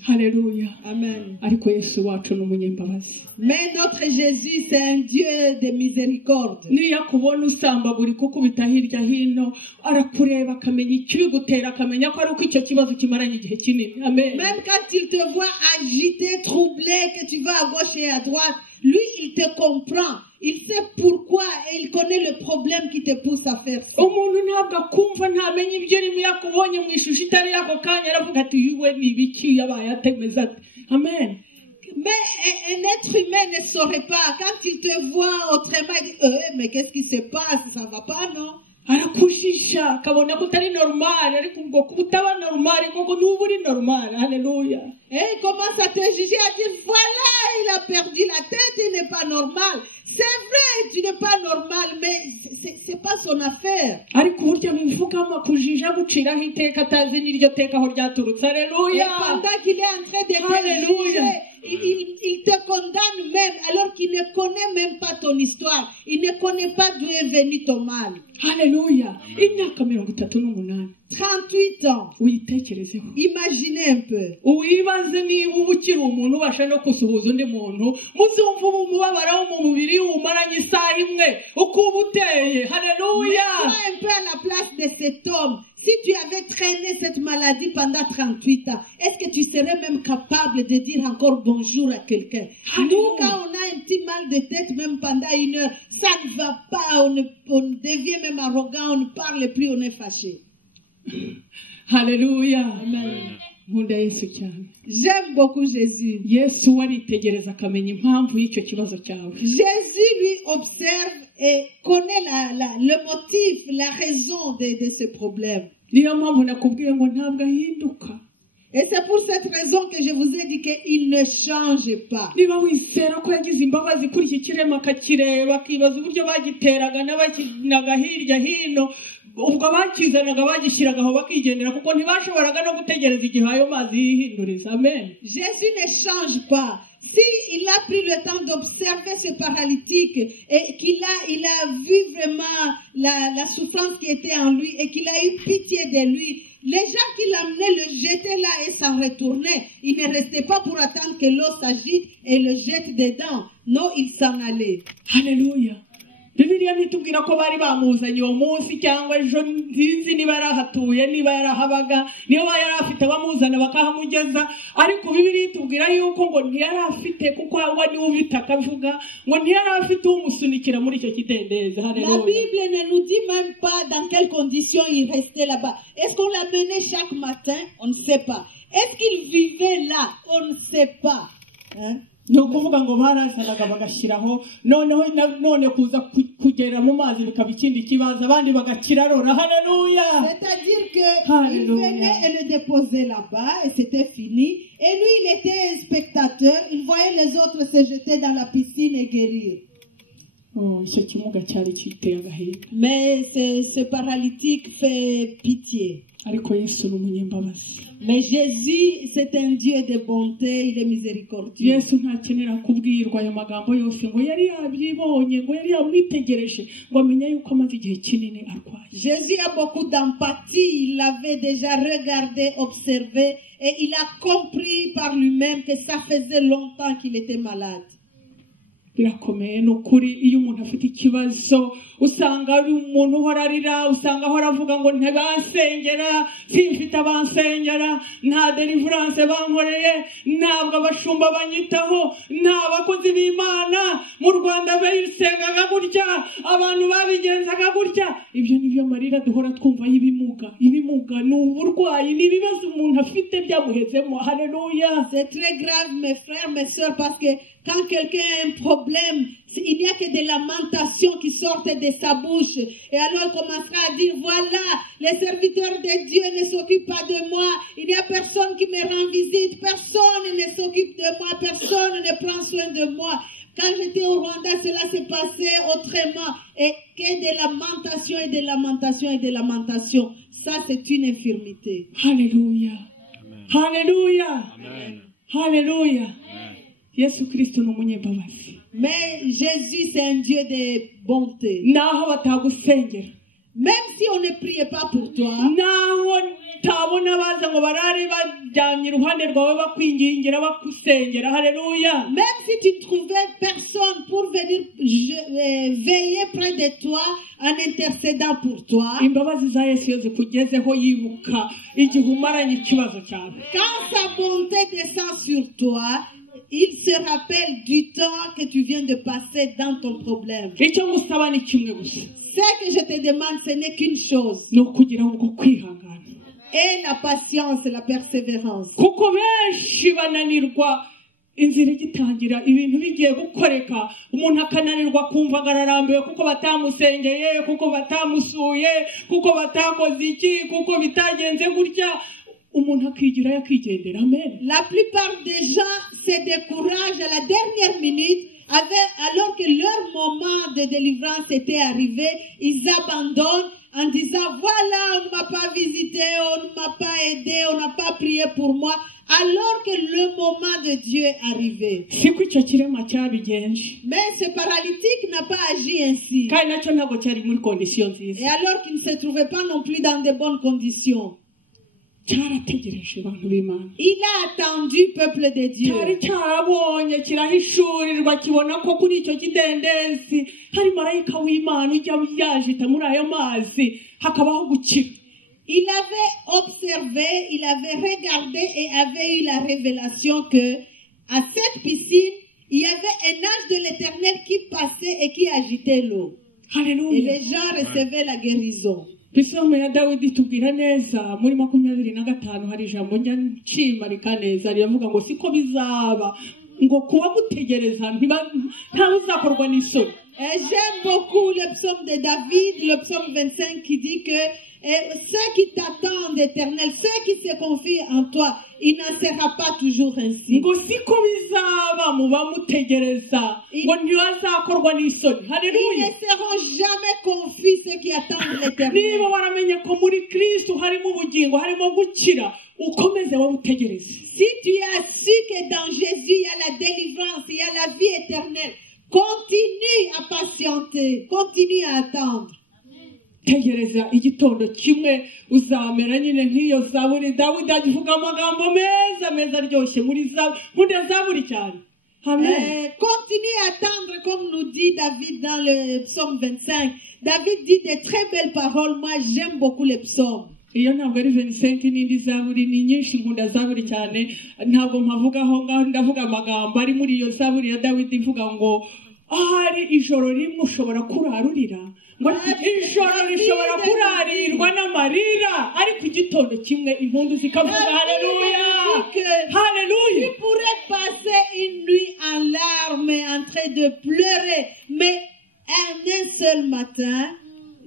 Haleluya. Amen. Ariko Yesu wacu ni umunyembabazi. Mais notre Jésus, c'est un Dieu de miséricorde. Niyo akubona usambagurika ukubita hirya hino, arakureba akamenya ikibigutera, akamenya ko ari uko icyo kibazo kimaranye igihe kinini. Amen. Même quand il te voit agité, troublé, que tu vas à gauche et à droite, lui, il te comprend. Il sait pourquoi et il connaît le problème qui te pousse à faire ça. Umuntu ntabwo akumva ntamenye ibyo arimo, yakubonye mu ishusho itari yako kanya aravuga ati yiwe ni ibiki yabaye atemeza ati. Amen. Mais un être humain ne saurait pas. Quand il te voit autrement, il dit, mais qu'est-ce qui se passe? Ça va pas, non? Arakushisha akabona ko utari normal, ariko ubwo kuba utaba normal koko n'ubu uri normal. Haleluya. Et il commence à te juger, à dire, voilà, il a perdu la tête, il n'est pas normal. C'est vrai, tu n'es pas normal, mais c'est pas son affaire. Ariko burya bivugamo kujija guciraho iteka atazi n'iryo teka aho ryaturutse. Et Haleluya. pendant qu'il est en train de te Alléluia. juger, il te condamne même, alors qu'il ne connaît même pas ton histoire. Il ne connaît pas d'où est venu ton mal. Haleluya. Imyaka 38. 38 ans. Uyitekerezeho. Imaginez un peu. Uwibaze niba uba ukiri umuntu ubasha no gusuhuza undi muntu, muzumva umubabaro wo mu mubiri umaranye isaha imwe uko uba uteye. Haleluya. Mets-toi un peu à la place de cet homme. Si tu avais traîné cette maladie pendant 38 ans, est-ce que tu serais même capable de dire encore bonjour à quelqu'un? Nous, quand on a un petit mal de tête, même pendant 1 heure, ça ne va pas, on devient même arrogant, on ne parle plus, on est fâché. Haleluya. Amen. Nkunda Yesu cyane. J'aime beaucoup Jésus. Yesu waritegereza akamenya impamvu y'icyo kibazo cyawe. Jésus, lui, observe et connaît le motif, la raison de ce problème. Niyo mpamvu nakubwiye ngo ntabwo ahinduka. Et c'est pour cette raison que je vous ai dit qu'il ne change pas. Niba wizera ko yagize imbabazi kuri iki kirema akakireba akibaza uburyo bagiteraga n'abakinaga hirya hino, ubwo bakizanaga bagishyiragaho bakigendera kuko ntibashoboraga no gutegereza igihe ayo mazi yihinduriza. Amen. Jésus ne change pas. Si il a pris le temps d'observer ce paralytique et qu'il a vu vraiment la souffrance qui était en lui et qu'il a eu pitié de lui, les gens qui l'amenaient le jetaient là et s'en retournaient. Il ne restait pas pour attendre que l'eau s'agite et le jette dedans. Non, il s'en allait. Haleluya. Bibiliya ntitubwira ko bari bamuzanye uwo munsi cyangwa ejo, nzinzi niba yarahatuye niba yarahabaga, niyo yari afite bamuzana bakahamugeza, ariko Bibiliya itubwira yuko ngo ntiyari afite, kuko we niwe ubita akavuga ngo ntiyari afite umusunikira muri icyo kidendezi. La Haleluya. Bible ne nous dit même pas dans quelles conditions il restait là-bas. Est-ce qu'on l'amenait chaque matin? On ne sait pas. Est-ce qu'il vivait là? On ne sait pas. Hein? Ni ukuvuga ngo barazanaga bagashyiraho, none kuza kugera mu mazi bikaba ikindi kibazo, abandi bagakirarora. Haleluya. C'est-à-dire qu'il venait et le déposait là-bas et c'était fini. Et lui, il était un spectateur. Il voyait les autres se jeter dans la piscine et guérir. Icyo kimuga cyari kiteye agahinda. Mais ce paralytique fait pitié. Ariko Yesu ni umunyembabazi. Mais Jésus, c'est un Dieu de bonté, il est miséricordieux. Yesu ntakenera kubwirwa ayo magambo yose ngo yari yabyibonye, ngo yari yamwitegereje, ngo amenye yuko amaze igihe kinini arwaye. Jésus a beaucoup d'empathie, il l'avait déjà regardé, observé, et il a compris par lui-même que ça faisait longtemps qu'il était malade. Birakomeye n'ukuri iyo umuntu afite ikibazo usanga ari umuntu uhora arira, usanga ahora avuga ngo ntibansengera, simfite abansengera, nta deliverance bankoreye, ntabwo abashumba banyitaho, nta bakozi b'Imana mu Rwanda bayisengaga gutya, abantu babigenzaga gutya. Ibyo nibyo marira duhora twumva y'ibimuga. Ibimuga ni uburwayi, ni ibibazo umuntu afite byamuhezemo. Haleluya. C'est très grave, mes frères, mes sœurs, parce que quand quelqu'un a un problème, il il n'y a que des lamentations qui sortent de sa bouche. Et alors il commencera à dire, voilà, les serviteurs de Dieu ne s'occupent pas de moi. Il n'y a personne qui me rend visite. Personne ne s'occupe de moi. Personne ne prend soin de moi. Quand j'étais au Rwanda, cela s'est passé autrement. Et que des lamentations et des lamentations et des lamentations. Ça, c'est une infirmité. Haleluya. Haleluya. Amen. Haleluya. Amen. Yesu Kristo ni umunyembabazi. Mais Jésus, c'est un Dieu de bonté. Naho batagusengera. Même si on ne priait pas pour toi, Naho tabona baza ngo barare bajyamye iruhande rwawe bakwingingira bakusengera. Haleluya. même si tu trouvais personne pour venir veiller près de toi en intercédant pour toi, Imbabazi za Yesu iyo zikugezeho yibuka igihe umaranye ikibazo cyawe. quand sa bonté descend sur toi, il se rappelle du temps que tu viens de passer dans ton problème. Icyo ngusaba ni kimwe gusa. Ce que je te demande, ce n'est qu'une chose. Ni ukugira ngo kwihangana. Et la patience et la persévérance. Kuko benshi bananirwa inzira igitangira ibintu bigiye gukoreka umuntu akananirwa kumva agararambiwe kuko batamusengeye kuko batamusuye kuko batakoze iki kuko bitagenze gutya umuntu akigira yakigendera. Amen. La plupart des gens se découragent à la dernière minute alors que leur moment de délivrance était arrivé. Ils abandonnent en disant, voilà, on ne m'a pas visité, on ne m'a pas aidé, on n'a pas prié pour moi, alors que le moment de Dieu est arrivé. Siko icyo kirema cyabigenje. Mais ce paralytique n'a pas agi ainsi. Kandi nacyo ntabwo cyari muri kondisiyo nziza. Et alors qu'il ne se trouvait pas non plus dans de bonnes conditions. Cyarategereje abantu b'Imana. Il a attendu, peuple de Dieu. Cyari cyarabonye kirahishurirwa kibona ko kuri icyo kidendezi hari marayika w'Imana ujya yajita muri ayo mazi hakabaho gukira. Il avait observé, il avait regardé et avait eu la révélation que à cette piscine, il y avait un ange de l'Éternel qui passait et qui agitait l'eau. Et Haleluya. les gens recevaient la guérison. Psalm ya Dawidi tubwira neza muri 25 hari ijambo njya nshima rikaneza riravuga ngo siko bizaba ngo kuba gutegereza ntawe uzakorwa n'isoni. Et j'aime beaucoup le psaume de David, le psaume 25 qui dit que ceux qui t'attendent d'Éternel, ceux qui se confient en toi, il n'en sera pas toujours ainsi. Ngo siko bizaba muba mutegereza ngo ntibazakorwa n'isoni. Ils Haleluya. ne seront jamais confus ceux qui attendent l'Éternel. Niba waramenye ko muri Kristo harimo ubugingo harimo gukira ukomeze wowe utegereze. Si tu as su que dans Jésus il y a la délivrance, il y a la vie éternelle, continue à patienter, continue à attendre. Tegereza igitondo kimwe uzamera nyine nk'iyo Zaburi Dawidi avuga amagambo meza aryoshye muri Zaburi cyane. Amen. Continue à attendre comme nous dit David dans le psaume 25. David dit de très belles paroles. Moi j'aime beaucoup les psaumes. Iyo ntabwo ari 25 n'indi Zaburi ni nyinshi nkunda Zaburi cyane ntabwo mpavugaho ngaho ndavuga amagambo ari muri iyo Zaburi ya Dawidi ivuga ngo ahari ijoro rimwe ushobora kurarurira ngo ijoro rishobora kurarirwa n'amarira ariko igitondo kimwe impundu zikavuga haleluya. Haleluya. Tu pourrais passer une nuit en larmes en train de pleurer, mais un seul matin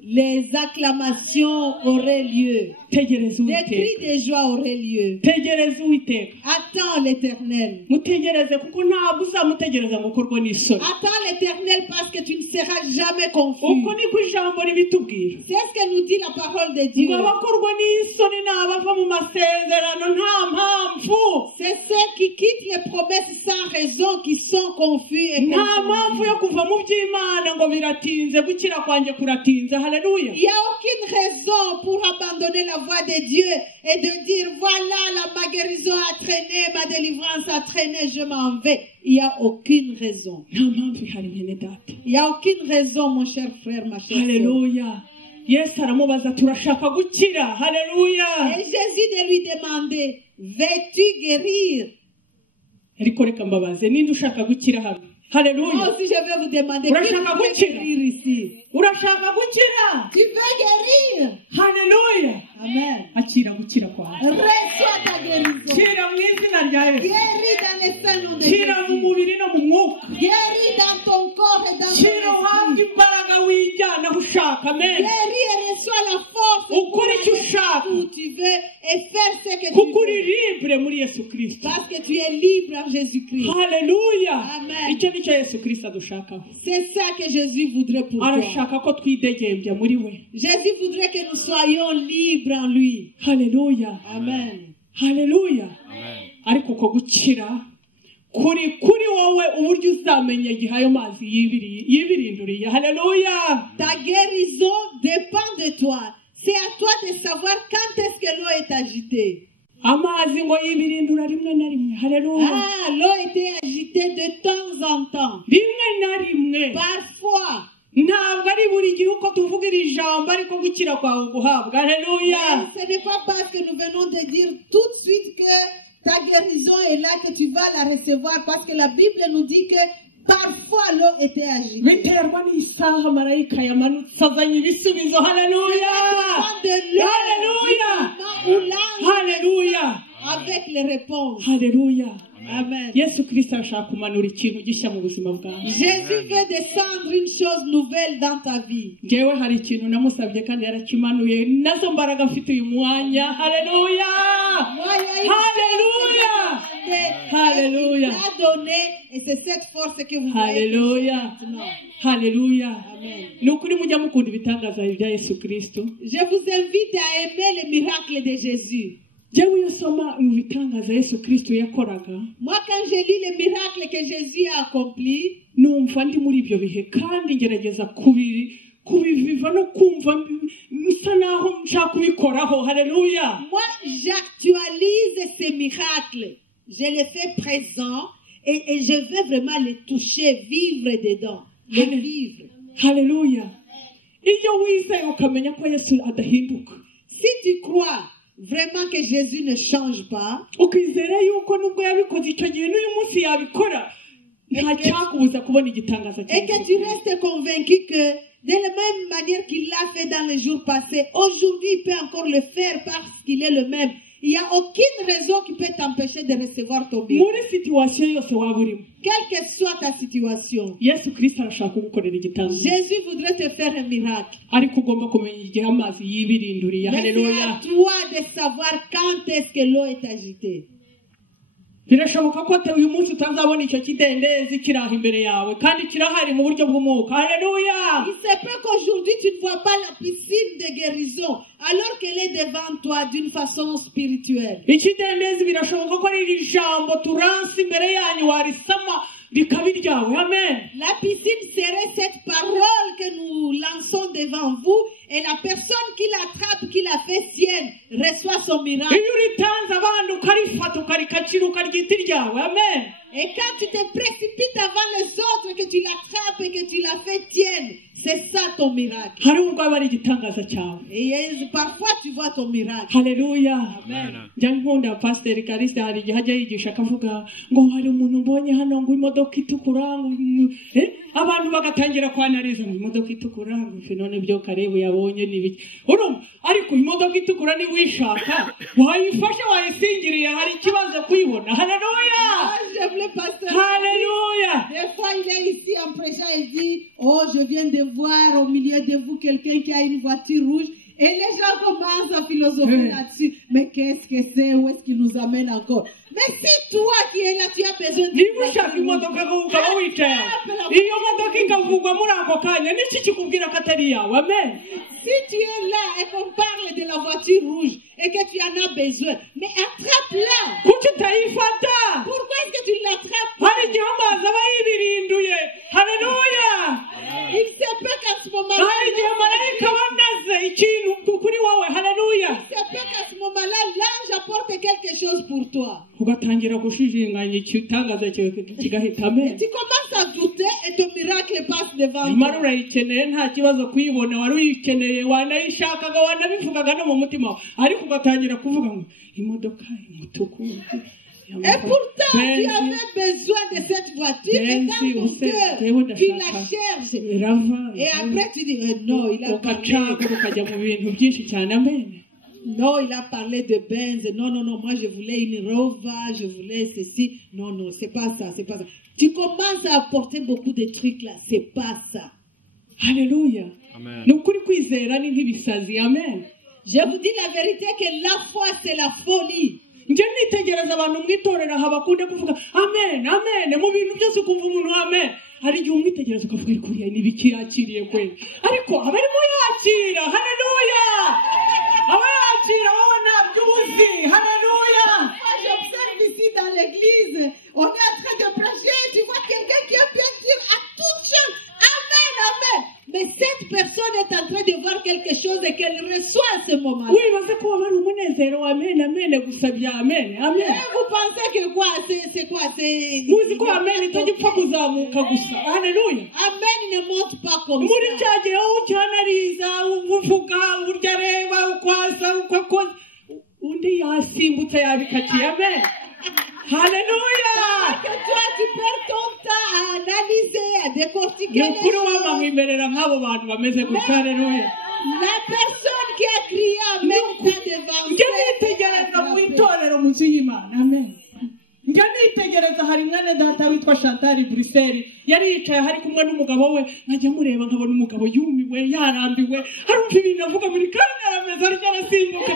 les acclamations auraient lieu. Tegereza Des cris Uwiteka. de joie auraient lieu. Tegereza Uwiteka. Attends l'Éternel. Mutegereze kuko ntabwo uzamutegereza ngo ukorwe n'isoni. Attends l'Éternel parce que tu ne seras jamais confus. Uko niko ijambo ribitubwira. C'est ce que nous dit la parole de Dieu. ngo abakorwa n'isoni ni abava mu masezerano nta mpamvu. C'est ceux qui quittent les promesses sans raison qui sont confus et Nta confondus. mpamvu yo kuva mu by'Imana ngo biratinze gukira kwanjye kuratinze. Haleluya. Il n'y a aucune raison pour abandonner la voie de Dieu et de dire voilà ma guérison a traîné, ma délivrance a traîné, je m'en vais. Il n'y a aucune raison. Nta mpamvu ihari mwene data. Il n'y a aucune raison mon cher frère, ma chère sœur. Haleluya. Yesu aramubaza turashaka gukira. Haleluya. Et Jésus de lui demander, veux-tu guérir? Ariko reka mbabaze ninde ushaka gukira hano. Haleluya. Moi aussi je vais vous demander, Urashaka qui veut gukira? guérir ici? Urashaka gukira. Tu veux guérir? Haleluya. Amen. Akira gukira kwawe. Reçois ta guérison. Kira mu izina rya Yesu. Guéris dans les saints noms de Kira mu Jésus. mubiri no mu mwuka. Guéris dans ton corps et dans ushaka amen Guéris et reçois la force pour Ukora icyo aller ushaka. où tu veux et faire ce que tu kuko uri veux. libre muri yesu kirisito Parce que tu es libre en Jésus-Christ. haleluya Amen. icyo nicyo yesu kirisito adushakaho C'est ça que Jésus voudrait pour toi. arashaka ko twidegembya muri we Jésus voudrait que nous soyons libres en lui. haleluya Amen. haleluya ariko uko gukira kuri wowe uburyo uzamenya igihe ayo mazi yibirinduriye haleluya Ta guérison dépend de toi. C'est à toi de savoir quand est-ce que l'eau est agitée. amazi ngo yibirindura rimwe na rimwe haleluya Ah, l'eau était agitée de temps en temps. rimwe na rimwe Parfois. ntabwo ari buri gihe uko tuvuga iri jambo ariko gukira kwawe guhabwa haleluya Mais ce n'est pas parce que nous venons de dire tout de suite que ta guérison est là que tu vas la recevoir. Parce que la Bible nous dit que parfois l'eau était agitée. biterwa n'isaha marayika yamanutse azanye ibisubizo haleluya De l'eau, haleluya ou l'ange haleluya avec les réponses. haleluya Amen. yesu kirisito arashaka kumanura ikintu gishya mu buzima bwawe Jésus veut descendre une chose nouvelle dans ta vie. ngewe hari ikintu namusabye kandi yarakimanuye nazo mbaraga mfite uyu mwanya haleluya Moi, il y a une Hallelujah. chose que j'ai demandé, Hallelujah. et il l'a donné, et c'est cette force que vous voyez haleluya maintenant. haleluya Amen. ni ukuri mujya mukunda ibitangaza bya yesu kirisito Je vous invite à aimer les miracles de Jésus. ngewe iyo soma mu bitangaza yesu kirisito yakoraga Moi, quand je lis les miracles que Jésus a accomplis, numva ndi muri ibyo bihe kandi ngerageza kubiviva no kumva nsa naho nshaka kubikoraho haleluya moi, j'actualise ces miracles. Je les fais présents et je veux vraiment les toucher, vivre dedans. Les vivre. haleluya iyo wizeye ukamenya ko yesu adahinduka Si tu crois vraiment que Jésus ne change pas, ukizera yuko nubwo yabikoze icyo gihe n'uyu munsi yabikora nta cyakubuza kubona igitangaza et que tu restes convaincu que de la même manière qu'il l'a fait dans les jours passés, aujourd'hui il peut encore le faire parce qu'il est le même. Il n'y a aucune raison qui peut t'empêcher de recevoir ton miracle. muri situwasiyo yose waba urimo Quelle que soit ta situation, yesu kirisito arashaka kugukorera igitangaza Jésus voudrait te faire un miracle. ariko ugomba kumenya igihe amazi yibirinduriye Mais c'est haleluya à toi de savoir quand est-ce que l'eau est agitée. birashoboka ko uyu munsi utazabona icyo kidendezi kiri aho imbere yawe kandi kirahari mu buryo bw'umwuka haleluya Il se peut qu'aujourd'hui tu ne vois pas la piscine de guérison alors qu'elle est devant toi d'une façon spirituelle. ikidendezi birashoboka ko ari iri jambo turanse imbere yanyu warisama rikaba iryawe amen La piscine serait cette parole que nous lançons devant vous et la personne qui l'attrape, qui la fait sienne, reçoit son miracle. iyo uritanze abandi ukarifata ukarikakira ukaryita iryawe amen Et quand tu te précipites avant les autres, que tu l'attrapes et que tu la fais tienne, c'est ça ton miracle. hari ubwo aba ari igitangaza cyawe Et parfois tu vois ton miracle. haleluya Amen. njya nkunda pasiteri karisite hari igihe ajya yigisha akavuga ngo hari umuntu mbonye hano ngo imodoka itukura abantu bagatangira kwanariza ngo imodoka itukura ngo none byo karebu yabonye n'ibiki urumva ariko imodoka itukura niba uyishaka wayifashe wayisingiriye hari ikibazo kuyibona haleluya Ah, je voulais passer. haleluya Des fois, il est ici en prêchant et dit, oh, je viens de voir au milieu de vous quelqu'un qui a une voiture rouge. Et les gens commencent à philosopher là-dessus. Mais qu'est-ce que c'est? Où est-ce qu'il nous amène encore? Mais c'est toi qui es là, tu as besoin de... niba ushaka imodoka ukaba wicaye aho iyo modoka ikavugwa muri ako kanya n'iki kikubwira ko atari iyawe amen Si tu es là et qu'on parle de la voiture rouge et que tu en as besoin, mais attrape-la. kuki utayifata Pourquoi est-ce que tu ne l'attrapes pas? hari igihe amazi aba yibirinduye haleluya Il se peut qu'à ce moment-là, hari igihe marayika aba anaze ikintu kuri wowe haleluya il se peut qu'à ce moment-là, l'ange apporte quelque chose pour toi. ugatangira gushijinganya igitangaza cyawe kigahita Et amen tu commences à douter et ton miracle passe devant nyamara toi. urayikeneye nta kibazo kuyibona wari uyikeneye wanayishakaga wanabivugaga no mu mutima wawe ariko ugatangira kuvuga ngo imodoka umutuku Et pourtant, tu avais besoin de cette voiture et dans ton cœur, tu la cherches. Et après, tu dis, non, il a parlé. ukajya mu bintu byinshi cyane amen Non, il a parlé de Benz. Non, non, non, moi je voulais une Rova, je voulais ceci. Non, non, c'est pas ça, c'est pas ça. Tu commences à apporter beaucoup de trucs là, c'est pas ça. haleluya Amen. ni ukuri kwizera ni nk'ibisazi amen. Je vous dis la vérité que la foi, c'est la folie. njye nitegereza abantu mu itorero aha bakunda kuvuga amen amen mu bintu byose ukumva umuntu amen. hari igihe umwitegereza ukavuga ariko uriya ni ibiki yakiriye kwe, ariko aba arimo yakira haleluya, aba yakira wowe ntabyo ubuzi haleluya. J'observe ici dans l'église, on est en train de prêcher, tu vois quelqu'un qui aime bien dire à toute chose, amen, amen. Mais cette personne est en train de voir quelque chose et qu'elle reçoit à ce moment-là. wibaze ko waba ari umunezero wa amen amen gusa bya amen amen. Et vous pensez que quoi? C'est quoi? muzi ko amen itajya ipfa kuzamuka gusa haleluya. Amen ne monte pas comme muri ça. cya gihe wowe ucyanariza uvuga uburyo areba uko asa uko akoze undi yasimbutse yabikatiye amen haleluya. Que toi, tu perds ton temps à analyser, à ni décortiquer les ukuri choses. wamahimberera nk'abo bantu bameze gutya haleluya. La personne qui a crié amen t'a devancé. njya nitegereza mu itorero mu nzu y'imana amen. njya nitegereza hari mwene data witwa Chantal Bruxelles yari yicaye hari kumwe n'umugabo we, nkajya mureba nkabona umugabo yumiwe yarambiwe arumva ibintu avuga muri kandi arameze ariko arasimbuka.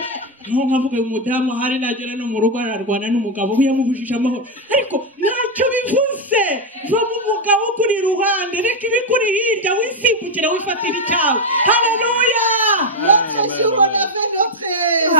nko nkavuga uyu mudamu hari nagera no mu rugo ararwana n'umugabo we yamubujije amahoro, ariko ntacyo bivuze. va mu mugabo ukuri iruhande, reka ibikuri hirya wisimbukira wifatira icyawe haleluya. L'autre jour, on avait notre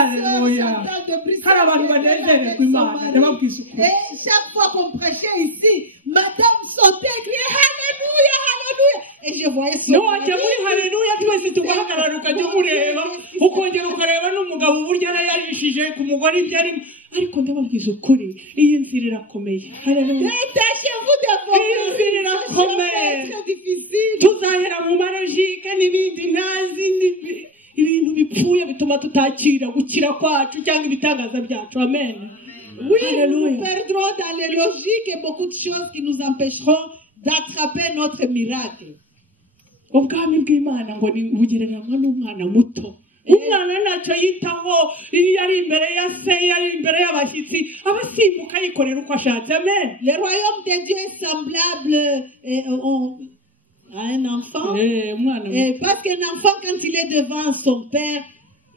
Alléluia. sœur Chantal de Bruxelles. hari abantu banezererwa imana ndababwiza ukuri. Et chaque fois qu'on prêchait ici, madame sautait et criait Alléluia, Alléluia. Et je voyais son nowajya muri haleluya twese tugahagarara ukajya umureba ukongera ukareba n'umugabo uburyo yarayishije ku mugore ibyo arimo, ariko ndababwiza ukuri iyi nzira irakomeye haleluya. Détachez-vous de vos iyi nzira irakomeye, très difficile. tuzahera mu marejike n'ibindi ntazi ibintu bipfuye bituma tutakira gukira kwacu cyangwa ibitangaza byacu amen. Oui, Alléluia. nous perdrons dans les logiques et beaucoup de choses qui nous empêcheront d'attraper notre miracle. ubwami bw'imana ngo ni bugereranywa n'umwana muto. umwana ntacyo yitaho, iyo ari imbere ya se, iyo ari imbere y'abashyitsi aba asimbuka yikorera uko ashatse amen. Le royaume de Dieu est semblable à un enfant. umwana muto. Parce qu'un enfant, quand il est devant son père,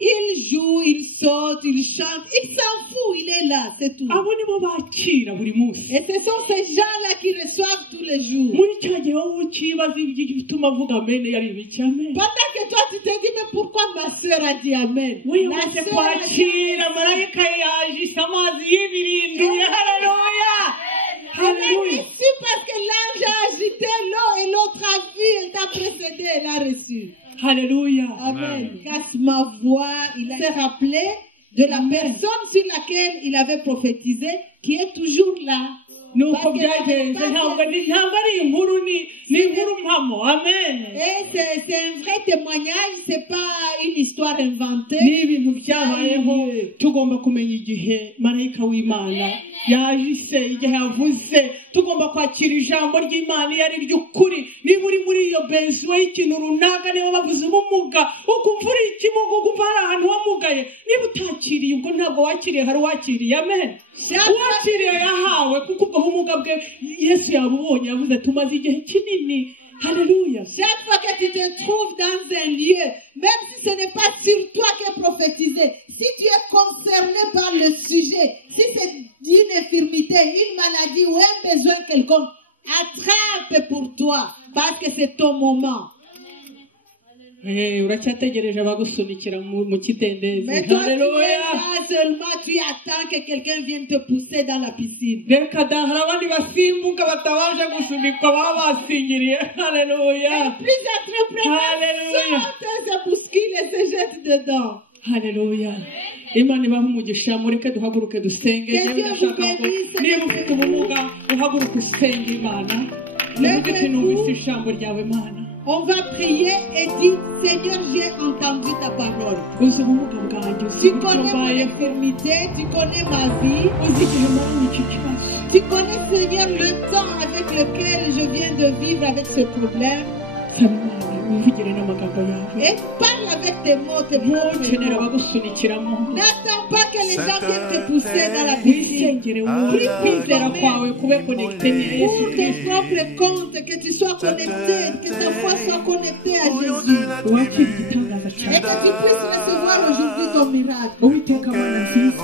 il joue, il saute, il chante, il s'en fout, il est là, c'est tout. abo nibo bakira buri munsi. Et ce sont ces gens-là qui reçoivent tous les jours. muri cya gihe wowe ukibaza igituma avuga amen yari ibiki amen. Pendant que toi, tu te dis, mais pourquoi ma soeur a dit amen? wiyoboke kwakira marayika yajise amazi y'ibirinduye haleluya Elle est haleluya. ici parce que l'ange a agité l'eau et l'autre a vu, elle t'a précédé, elle a reçu. haleluya. Amen. Casse ma voix, il s'est rappelé de la personne sur laquelle il avait prophétisé, qui est toujours là. nuko byagenze ntabwo ari inkuru ni inkuru mpamo amen. Et c'est un vrai témoignage, c'est pas une histoire inventée. ni ibintu byabayeho. tugomba kumenya igihe marayika w'imana yajise, igihe yavuze tugomba kwakira ijambo ry'imana iyo ari ry'ukuri. niba uri muri iyo bezuwe y'ikintu runaka, niba bavuze ubumuga ukumva uri ikimuga ukumva hari ahantu wamugaye, niba utakiriye ubwo ntabwo wakiriye, hari uwakiriye amen. uwakiriye yahawe kuko ubwo bumuga bwe yesu yabubonye, yavuze tumaze igihe kinini haleluya. Chaque fois que tu te trouves dans un lieu, même si ce n'est pas sur toi qu'est prophétisé, si tu es concerné par le sujet, si c'est une infirmité, une maladie ou un besoin quelconque, attrape pour toi, parce que c'est ton moment. uracyategereje abagusunikira mu kidendezi Mais toi, tu es haleluya. là seulement, tu attends que quelqu'un vienne te pousser dans la piscine. reka da hari abandi basimbuka batabasha gusunikwa baba basingiriye haleluya Plus entrepreneurs Alléluia. sautent, se bousculent et se jettent dedans. haleluya. imana ibaha umugisha, mureke duhaguruke dusenge. Que Yewe Dieu ndashaka vous ngo bénisse. niba ufite ubumuga uhaguruke usenge imana, uvuge ati numvise ijambo ryawe mana. On va prier et dire, Seigneur, j'ai entendu ta parole. uzi ubumuga bwanjye, uzi Tu uburyo connais mon mbayeho, infirmité, tu connais ma vie. uzi igihe maranye iki kibazo. Tu connais, Seigneur, le temps avec lequel je viens de vivre avec ce problème. saba imana wivugire n'amagambo yawe Et parle avec tes mots, tes ntukenera propres mots. abagusunikiramo N'attends pas que les gens viennent te pousser dans la piscine. wisengere wowe kwizera kwawe kube konekite na yesu Pour ton kristo propre compte, que tu sois connecté, que ta foi soit connectée à Jésus. wakira igitangaza Et cyawe que tu puisses recevoir aujourd'hui ton miracle. uwiteka mana nziza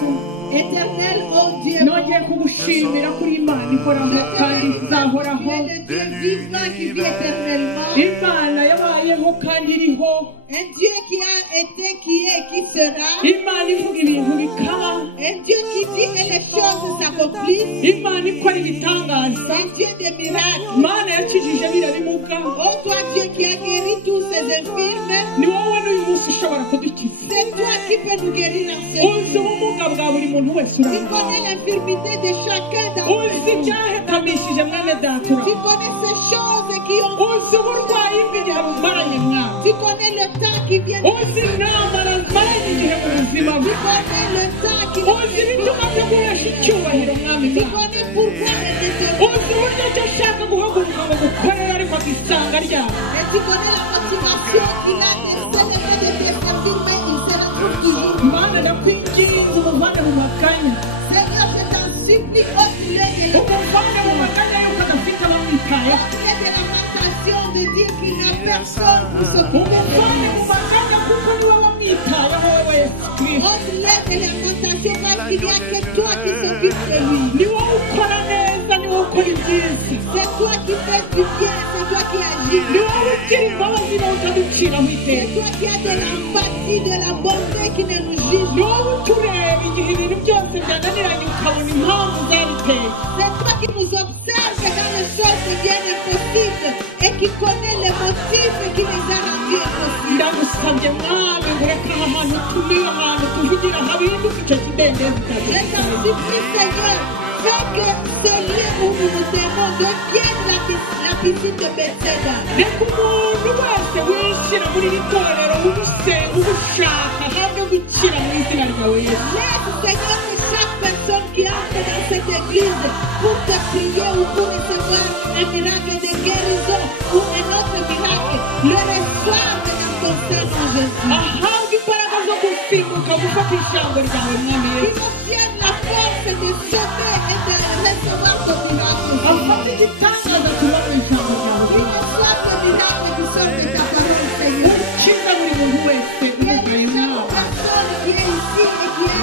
Éternel, oh Dieu, nongeye kugushimira kuri imana ihoraho kandi izahoraho tu es le Dieu vivant qui vit éternellement. imana yabayeho kandi iriho Un Dieu qui a été, qui est, qui sera. imana ivuga ibintu bikaba Un Dieu qui dit que les choses s'accomplissent. imana ikora ibitangaza Un Dieu des miracles. imana yakijije birabimuga Oh toi Dieu qui a guéri tous ces infirmes. ni wowe n'uyu munsi ushobora kudukiza C'est toi qui peux nous guérir en ce uzi jour. ubumuga bwa buri muntu wese Tu urangwa connais l'infirmité de chacun d'entre uzi nous. ibyahetamishije mwene datura Tu connais ces choses qui ont... uzi uburwayi bw'igihe bumaranye mwana Tu connais le temps qui vient. uzi intambara zimaranye igihe mu buzima Tu bwe connais le temps qui uzi ibituma byo guhesha icyubahiro mwami Tu mwana connais pourquoi elle était... uzi uburyo cyo ashaka guhaguruka ngo gukorera ariko akisanga ryabo Et tu connais la motivation qu'il a d'essayer de te servir, mais il se retrouve toujours. mana ndakwinginze umuvane mu makanya Seigneur, je t'en supplie, ôte-le de umuvane mu makanya yuko adafite abamwitayeho ôte-le de la tentation de dire qu'il n'a personne pour se umuvane mu makanya kuko niwe wamwitayeho wowe yesu kristo ôte-le de la tentation parce qu'il n'y a que toi qui s'occupe de lui. ni wowe ukora neza ni wowe ukora ibyiza C'est toi qui fais du bien, c'est toi qui agis. ni wowe ugira imbabazi nawe ukaduciraho C'est iteka toi qui as de l'empathie, de la bonté qui ne nous juge. ni wowe utureba igihe ibintu byose byananiranye ukabona impamvu zabiteye C'est toi qui nous observes quand les choses deviennent impossibles et qui connaît les motifs qui les a rendus impossibles. ndagusabye mwami ngo reka aha hantu tumiwe ahantu tuvugira habihinduka icyo kidendezi Je t'en supplie, Seigneur, fais que ce lieu où nous nous aimons devienne la piscine de Bethesda. reka umuntu wese wishyira muri iri torero ubusenga ubushaka hamwe gukira mu izina ryawe yesu Laisse, Seigneur, que chaque personne qui entre dans cette église pour te prier ou pour recevoir un miracle de guérison ou un autre miracle, le reçoive dans ton Seigneur Jésus. ahabwa imbaraga zo gusimbuka gufata ijambo ryawe mwami Qu'il yesu obtienne la force de sauter et de recevoir ton miracle. afate igitangaza tuba mu ijambo ryawe Qu'il reçoive le miracle qui sort de ta parole, Seigneur. ukiza buri muntu wese umugaye mwami Personne qui est ici et qui est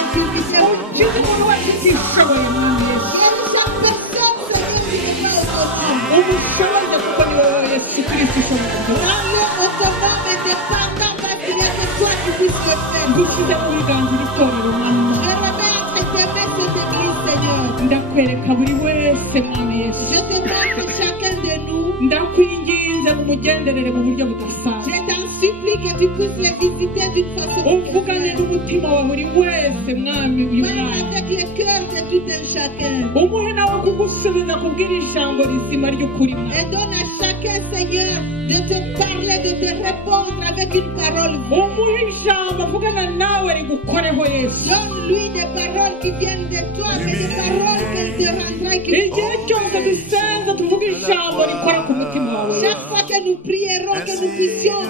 intimidée. ukiza umuntu wese utishoboye mwami yesu Guéris chaque personne, Seigneur, qui n'est pas autonome. ubushoboze kuko ni wowe yesu kristo ushobora byose Rends-le autonome et dépendant parce qu'il n'y a que toi qui puisses le faire. dukize mu biganza itorero mwami Je remets entre tes mains cette église, Seigneur. ndakwereka buri wese mwami yesu Je te montre chacun de nous. ndakwinginze mu mugenderere mu buryo budasanzwe Je t'en supplie que tu puisses les visiter d'une façon uvugane particulière. n'umutima wa buri wese mwami uyu Parle mwana avec le cœur de tout un chacun. umuhe nawe kugusubiza kubwira ijambo rizima ry'ukuri mwami Et donne à chacun, Seigneur, de te parler, de te répondre avec une parole vraie. umuhe ijambo avugana nawe rigukoreho yesu Donne-lui des paroles qui viennent de toi, mais des paroles qu'elle te rendra et qui igihe cyose dusenze tuvuge ijambo rikora ku mutima wawe chaque fois que nous prierons, que nous puissions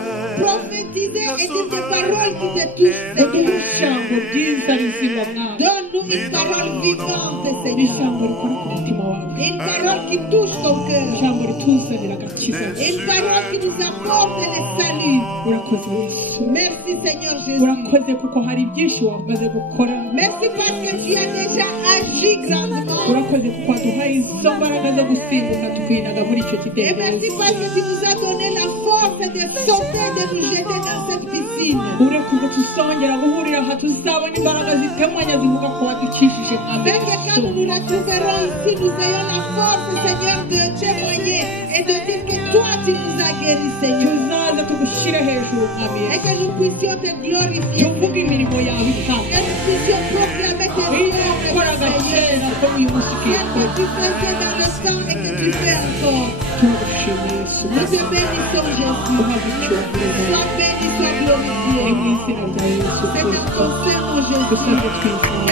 prophétiser et dire des paroles qui te touchent, uduhe Seigneur. ijambo ryiza rizima mwami Donne-nous une parole vivante, Seigneur. ijambo rikora ku mutima wawe Une parole qui touche ton cœur. ijambo rituzanira agakiza Une parole qui nous apporte le salut. urakoze yesu Merci, Seigneur Jésus. urakoze kuko hari byinshi wamaze gukora Merci parce que tu as déjà agi grandement. urakoze kuko waduhaye izo mbaraga zo gusimbuka tukinaga muri icyo Et kidendezi merci parce que tu nous as donné la force de sauter, de nous jeter dans cette piscine. urekuze tuzongera guhurira aha tuzabona imbaraga zitemanya zivuga ko wadukishije mwami Afin que quand nous nous retrouverons ici, nous ayons la force, Seigneur, de témoigner et de dire que toi, tu nous as guéris, Seigneur. tuzaza tugushyire hejuru mwami Et que nous puissions te glorifier. tuvuge imirimo yawe itanga Que nous puissions proclamer tes iyo œuvres, wakoraga Seigneur. kera ko uyu munsi Celle que ukikora tu faisais dans le temps et que tu fais encore. turagushimiye yesu Nous te bénissons, Jésus. uhabwe icyubahiro Sois béni, sois glorifié. mu izina rya yesu C'est dans ton Saint nom, Jésus. dusabye twizeye